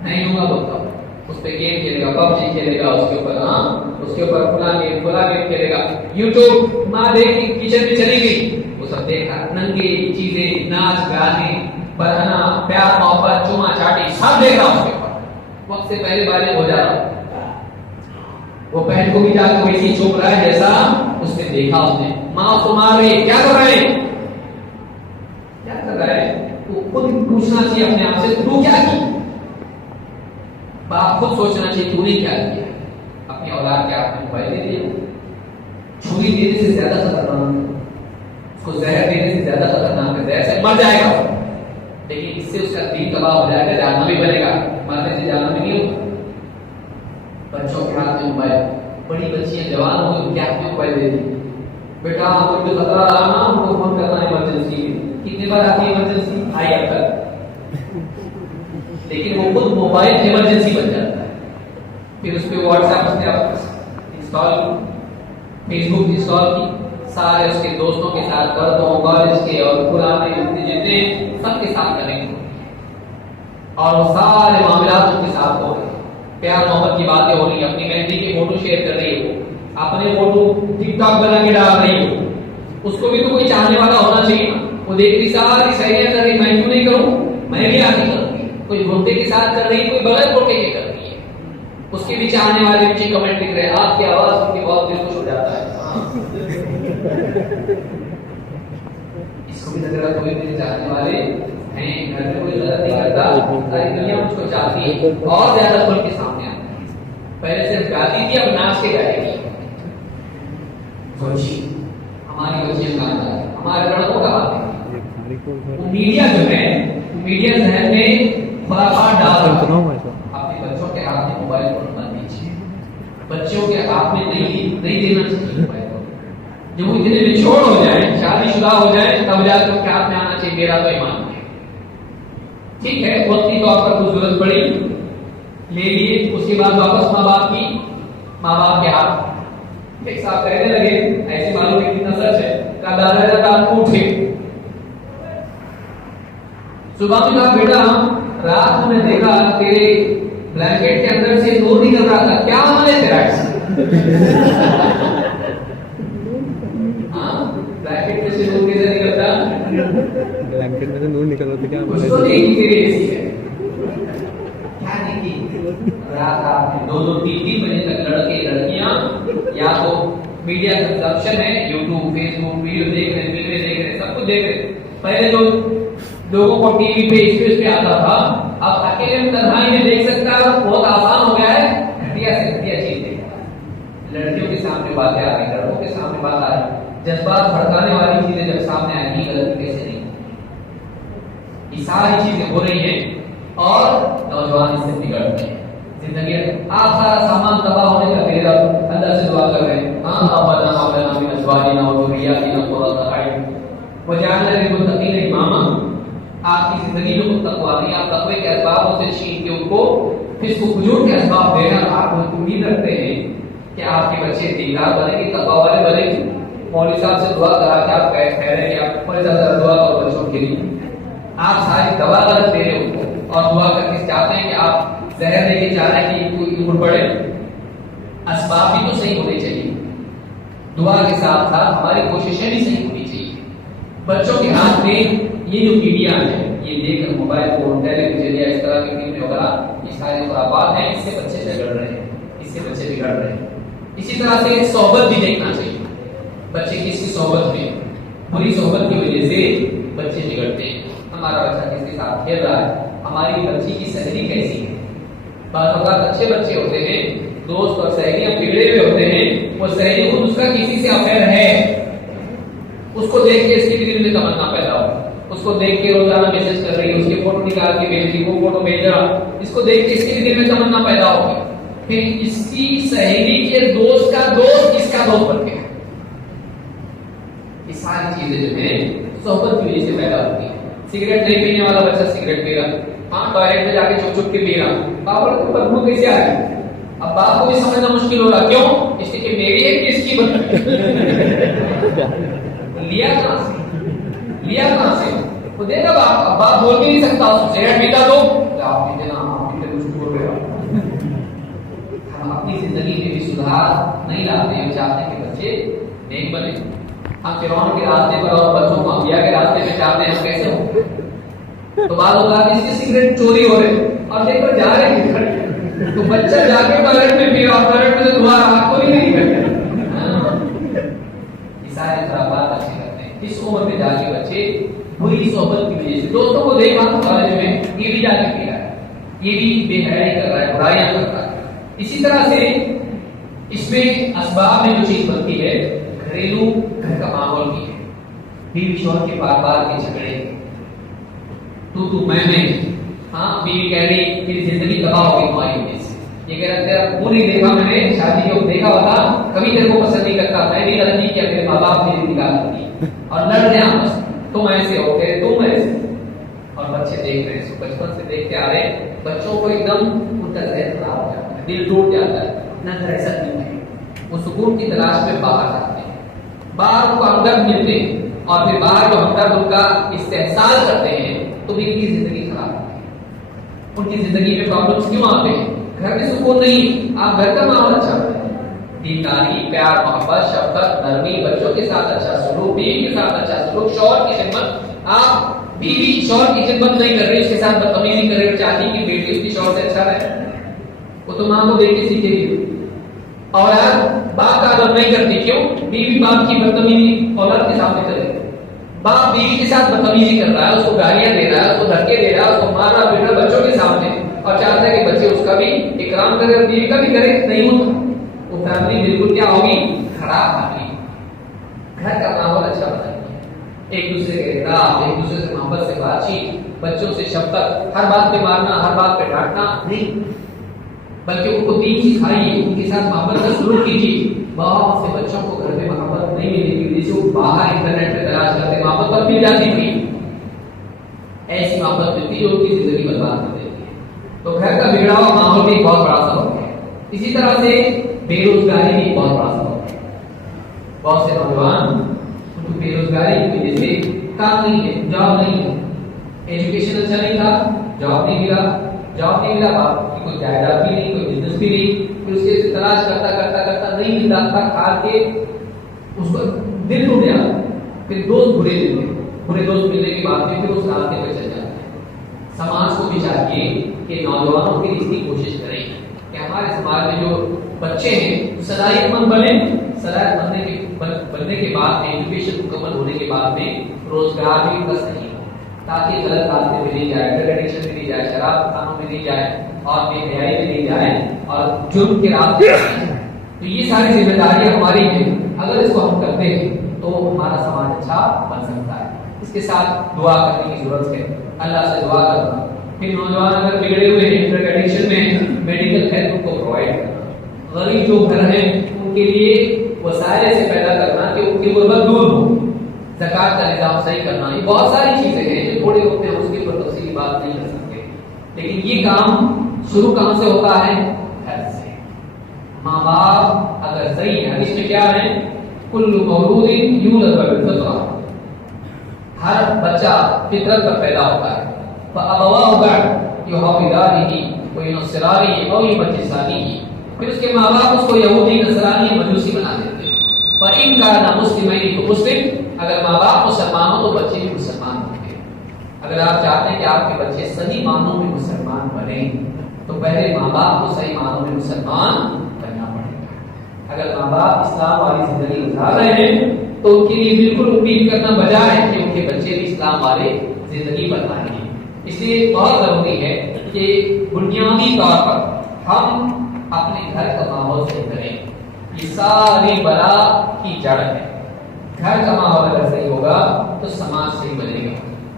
نہیں ہوگا بولتا ہوں، اس پہ گیم کھیلے گا، پب جی کھیلے گا، اس کے اوپر اس کے اوپر کھلا گیم کھیلے گا، یوٹیوب ماں دیکھ کچن میں چلی گئی، وہ سب دیکھا، ننگی چیزیں، ناچ گانے، بڑھنا، پیار محبت، چوما چاٹی، سب دیکھ رہا اس کے اوپر، وقت سے پہلے بالغ ہو جا رہا۔ وہ بہن کو بھی جا کے ویسے ہی چوک رہا ہے جیسا اس نے دیکھا، اس نے ماں اس کو مار رہی ہے، کیا کر رہے ہیں؟ کیا کر رہا ہے؟ تو خود پوچھنا چاہیے اپنے آپ سے، تو کیا کی؟ باپ خود سوچنا چاہیے تو نے کیا کیا؟ اپنی اولاد کے آپ نے موبائل دے دیا، چھری دینے سے زیادہ خطرناک ہے، اس کو زہر دینے سے زیادہ خطرناک ہے، زہر سے مر جائے گا، لیکن اس سے اس کا دین تباہ ہو جائے گا، جاننا بھی بنے گا، مرنے سے جاننا بھی نہیں ہوگا۔ بچوں کے ہاتھ میں موبائل، بڑی بچیاں جوان ہو گئی، کیا ہاتھ میں موبائل دے دی، بیٹا کوئی خطرہ رہا نا ہم کو فون کرنا ہے ایمرجنسی میں، کتنی بار آتی ہے ایمرجنسی؟ آئی اب تک، لیکن وہ خود موبائل ایمرجنسی بن جاتا ہے۔ پھر اس پہ واٹس ایپ اس نے انسٹال کی، فیس بک انسٹال کی، سارے اس کے دوستوں کے ساتھ، گھروں کالج کے اور پرانے جتنے سب کے ساتھ کنیکٹ ہو رہی ہے، اور وہ سارے معاملات ان کے ساتھ ہو رہے ہیں، پیار محبت کی باتیں ہو رہی ہیں، اپنی مہندی کی فوٹو شیئر کر رہی ہے، اپنے فوٹو ٹک ٹاک بنا کے ڈال رہی ہے۔ اس کو بھی تو کوئی چاہنے والا ہونا چاہیے نا، وہ دیکھتی ساری سہیلیاں کر رہی، میں کیوں نہیں کروں، میں بھی آگے کروں گی۔ کوئی گھٹے کے ساتھ کر رہی ہے، کوئی بغیر گھٹے کے کر رہی ہے، اس کے پیچھے آنے والے نیچے کمنٹ لکھ رہے ہیں، آپ کی آواز سن کے بہت دل خوش ہو جاتا ہے. اس کو بھی اگر کوئی میرے چاہنے والے ہیں، گھر میں کوئی غلط نہیں کرتا، ساری دنیا مجھ کو چاہتی ہے اور زیادہ کھل کے سامنے آتا ہے. پہلے صرف گاتی تھی، اب ناچ کے گائے گی. ہماری بچیاں کہاں جائیں، ہمارے لڑکوں کا بات ہے. میڈیا جو ہے، میڈیا ذہن میں خرافات ڈال رہا ہے. اپنے بچوں کے ہاتھ میں موبائل فون مت دیجیے، بچوں کے ہاتھ میں نہیں دینا چاہیے موبائل فون. جب وہ اتنے میچور ہو جائیں، شادی شدہ ہو جائیں، تب جا کر ہاتھ میں آنا چاہیے. میرا تو ایمان ہے، ٹھیک ہے، وقت کی طور پر کچھ ضرورت پڑی لے لیے، اس کے بعد واپس ماں باپ کے ہاتھ. ایک صاحب کہنے لگے، ایسے معلوم ہے کتنا سچ ہے، کہا دادا رات کو اٹھے، صبح میں کہا بیٹا رات میں دیکھا تیرے بلینکٹ کے اندر سے نور نکل رہا تھا، کیا عمل ہے تیرا؟ بلینکٹ میں سے نور کیسے نکلتا؟ بلینکٹ میں سے نور نکل رہا تھا، کیا اس کو دیکھی تیرے ایسی ہے، کیا دیکھی؟ رات میں 2-3 بجے تک لڑکے لڑکیاں یا تو میڈیا کنزمپشن ہے، یوٹیوب فیس بک ویڈیو دیکھ رہے، فلمیں دیکھ رہے، سب کچھ دیکھ رہے. پہلے جو لوگوں کو ٹی وی پہ اسپیس پہ آتا تھا، اب اکیلے میں تنہائی میں دیکھ سکتا ہے، بہت آسان ہو گیا ہے. گھٹیا سے گھٹیا چیز دیکھتا ہے، لڑکیوں کے سامنے باتیں آ رہی، لڑکوں کے سامنے بات آ رہی، جذبات بھڑکانے والی چیزیں جب سامنے آئیں گی، غلطی کیسے نہیں؟ یہ ساری چیزیں ہو رہی ہیں اور نوجوان اس سے بگڑتے ہیں. زندگی آپ سارا سامان تباہ ہونے کا پھر اللہ سے دعا کر رہے ہیں، ہاں ربنا هب لنا من ازواجنا وذرياتنا قرة اعين واجعلنا للمتقين اماما. آپ کی زندگی میں تقوی نہیں، آپ تقوی کے اسباب سے چھین کے ان کو فسق و فجور کے اسباب دینا. آپ امید رکھتے ہیں کہ آپ کے بچے دیندار بنے گے، تقوی والے بنے گے. مولوی صاحب سے دعا کرا کہ آپ کہہ رہے ہیں کہ آپ بڑے زیادہ دعا کرو بچوں کے لیے، آپ ساری دوا غلط دے رہے ان کو اور دعا کر کے چاہتے ہیں کہ آپ زہر لے کے چاہ رہے ہیں کہ کوئی عمر پڑے. اسباب بھی تو صحیح ہونے چاہیے، دعا کے ساتھ ساتھ ہماری کوششیں بھی صحیح ہونی چاہیے. بچوں کے ہاتھ میں یہ جو میڈیا ہے، یہ دیکھ کر موبائل فون، ٹیلی ویژن یا اس طرح کی فلمیں وغیرہ، یہ سارے خرابات ہیں، اس سے بچے بگڑ رہے ہیں، اس سے بچے بگڑ رہے ہیں. اسی طرح سے صحبت بھی دیکھنا چاہیے. بچے کس کی صحبت میں، بری صحبت کی وجہ سے بچے بگڑتے ہیں. ہمارا بچہ کس کے ساتھ کھیل رہا ہے، ہماری بچی کی سہیلی کیسی ہے. بعض اوقات اچھے بچے ہوتے ہیں، دوست اور سہیلیاں بگڑے ہوئے ہوتے ہیں، وہ سہیلی خود اس کا کسی سے افیئر ہے، اس کو دیکھ کے اس کے دل میں تمنا پیدا ہو، اس کو دیکھ کے روزانہ میسج کر رہی ہے، اس کے فوٹو نکال کے بھیج رہی، وہ فوٹو بھیج رہا، اس کو دیکھ کے اس کے دل میں تمنا پیدا ہوگی. پھر اس کی سہیلی کے دوست کا دوست اس کا دوست بن گیا. یہ ساری چیزیں جو ہیں صحبت کی وجہ سے پیدا ہوتی ہیں. سگریٹ نہیں پینے والا بچہ سگریٹ پی رہا، ہاں ٹوائلٹ میں جا کے چھپ چھپ کے پی رہا، باپ کو بدبو کیسے آ گئی؟ اب باپ کو بھی سمجھنا مشکل ہو رہا، کیوں؟ اس لیے کہ میری ہے کس کی بدبو لیا کہاں سے؟ وہ دیکھا باپ بول بھی نہیں سکتا، سگریٹ پیتا تو آپ پیتے نا، آپ پیتے کچھ بول رہے ہو. ہم اپنی زندگی میں بھی سدھار نہیں لاتے ہیں، چاہتے ہیں کہ بچے نیک بنے. ہم فرعون کے راستے پر اور بچوں کو انبیاء کے راستے میں چاہتے ہیں ہم کیسے ہوں. تو بعض اوقات اس کی سگریٹ چوری ہو رہے اور دیکھ کر جا رہے ہیں، تو بچہ جا کے ٹوائلٹ میں پی رہا، ٹوائلٹ میں سے دوبارہ آنکھ کو نہیں کرتے. یہ سارے خرابات بچے کرتے ہیں. اس عمر میں جا کے بچے بری صحبت کی وجہ سے دوستوں کو دیکھا کالج میں یہ بھی جا کے پی رہا ہے، یہ بھی بے حیائی کر رہا ہے، برائیاں کرتا ہے. اسی طرح سے اس میں اسباب میں جو چیز بنتی ہے، گھریلو گھر کا ماحول بھی ہے. بیوی شوہر کے بار بار کے جھگڑے، تو میں ہاں بیوی کہہ رہی میری زندگی تباہ ہو گئی تمہاری وجہ سے، یہ کہہ رہا تھا وہ نہیں دیکھا میں نے شادی کو دیکھا ہوتا کبھی تیرے کو پسند نہیں کرتا، میں بھی غلطی کیا، میرے ماں باپ میری نکال دی اور لڑ رہے ہیں آپس، تم ایسے ہو گئے تم ایسے. اور بچے دیکھ رہے ہیں، بچپن سے دیکھتے آ رہے ہیں، بچوں کو ایک دم ان کا ذہن خراب ہو جاتا ہے، دل ٹوٹ جاتا ہے. اپنا گھر ایسا نہیں ہے، وہ سکون کی تلاش میں باہر جاتے ہیں، باہر کو ہمدرد ملتے ہیں اور پھر باہر جو ہمدرد ان کا استحصال کرتے ہیں تو بھی ان کی زندگی خراب ہوتی ہے. ان کی زندگی میں پرابلمس کیوں آتے ہیں؟ گھر میں سکون نہیں. آپ گھر کا ماحول اچھا کریں، دینداری، پیار، محبت، شفقت، نرمی، بچوں کے ساتھ اچھا سلوک، بیوی کے ساتھ اچھا سلوک، شوہر کی خدمت، آپ بیوی شوہر کی خدمت نہیں کر رہی، اس کے ساتھ بدتمیزی کر رہی اور چاہتی کہ بیٹی اس کی شوہر سے اچھا رہے، وہ تو ماں کو بیٹی سیکھے گی. اولاد باپ کا ادب نہیں کرتی، کیوں؟ بیوی باپ کی بدتمیزی اولاد کے سامنے کرے. باپ بیوی کے ساتھ بدتمیزی کر رہا ہے، اس کو گالیاں دے رہا ہے، اس کو دھکے دے رہا ہے، اس کو مار رہا پیٹ رہا بچوں کے سامنے، اور چاہتا ہے کہ بچے اس کا بھی اکرام کرے اور بیوی کا بھی کرے. نہیں ہوتا. وہ فیملی بالکل کیا ہوگی؟ خراب ہوگی. گھر کا ماحول اچھا بنائیے، ایک دوسرے کے احترام، ایک دوسرے سے محبت سے بات چیت، بچوں سے شفقت، ہر بات پہ مارنا، ہر بات پہ ڈانٹنا نہیں، بلکہ ان کو دین سکھائیے، ان کے ساتھ محبت کا سلوک کیجیے. بہت سے بچوں کو گھر میں محبت نہیں ملنے کی وجہ سے وہ باہر انٹرنیٹ پہ تلاش کرتے، محبت پر مل جاتی تھی، ایسی محبت ملتی جو ان کی زندگی برباد کر دیتی ہے. تو گھر کا بگڑا ہوا ماحول بھی ایک بہت بڑا سبب ہے. اسی طرح سے بے روزگاری بھی ایک بہت بڑا سبب ہے. بہت سے نوجوان بے روزگاری کی وجہ سے کام نہیں ہے، جاب نہیں ہے، ایجوکیشن اچھا نہیں تھا، جاب نہیں ملا، باپ کی کوئی جائیداد بھی نہیں، کوئی بزنس بھی نہیں، پھر اس کے تلاش کرتا نہیں ملتا تھا، کھا کے اس کو دل ٹوٹ گیا. پھر دوست برے دوست ملنے کے بعد میں پھر اس راستے پہ چل جاتے ہیں. سماج کو بھی چاہیے کہ نوجوانوں کے لیے اس کی کوشش کریں کہ ہمارے سماج میں جو بچے ہیں صلاحیت مند بننے کے بعد میں، ایجوکیشن مکمل ہونے کے بعد میں روزگار بھی بس نہیں ہو، تاکہ غلط راستے میں نہیں جائے، ڈرگ ایڈکشن میں نہیں جائے، شراب خانوں میں نہیں جائے، اور بے حیائی میں نہیں جائے، اور جرم کے راستے میں. تو یہ ساری ذمہ داریاں ہماری ہیں. اگر اس کو ہم کرتے ہیں تو ہمارا سماج اچھا بن سکتا ہے. اس کے ساتھ دعا کرنے کی ضرورت ہے، اللہ سے دعا کرنا. پھر نوجوان اگر بگڑے ہوئے ہیں، ڈرگ ایڈکشن میں ہیں، میڈیکل ہیلتھ ان کو پرووائڈ کرنا. غریب جو گھر ہیں ان کے لیے وسائل سے پیدا کرنا کہ ان کی غربت دور ہو، زکات کا نظام صحیح کرنا. یہ بہت ساری چیزیں ہیں جو تھوڑے وقت میں اس کے اوپر تفصیلی بات نہیں کر سکتے، لیکن یہ کام شروع کہاں سے ہوتا ہے؟ گھر سے. ماں باپ اگر صحیح ہے، اس میں کیا ہے؟ کل مولود یولد بالفطرہ، ہر بچہ فطرت پر پیدا ہوتا ہے. فأبواه یحودانہ وینصرانہ او یمجسانہ، پھر اس کے ماں باپ اس کو یہودی، نصرانی، مجوسی بنا دیتے ہیں. فإن كان مسلمین تو مسلم، اگر ماں باپ مسلمان ہو تو بچے بھی مسلمان ہوتے ہیں. اگر آپ چاہتے ہیں کہ آپ کے بچے صحیح معنوں میں مسلمان بنیں تو پہلے ماں باپ کو صحیح معنوں میں مسلمان بننا پڑے گا. اگر ماں باپ اسلام والی زندگی گزار رہے ہیں تو ان کے لیے بالکل امید کرنا بجائے کہ ان کے بچے بھی اسلام والے زندگی بنائیں گے. اس لیے بہت ضروری ہے کہ بنیادی طور پر ہم اپنے گھر کا ماحول صحیح کریں. یہ ساری بلا کی جڑ ہے. گھر کا ماحول اگر صحیح ہوگا تو سماج صحیح بنے گا،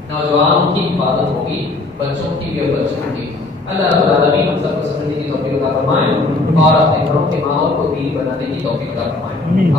نوجوانوں کی حفاظت ہوگی، بچوں کی بھی اور بچوں کی. اللہ رب العالمین ہم سب کو سمجھنے کی توفیق عطا فرمائے اور اپنے گھروں کے ماحول کو دین بنانے کی توفیق عطا فرمائے.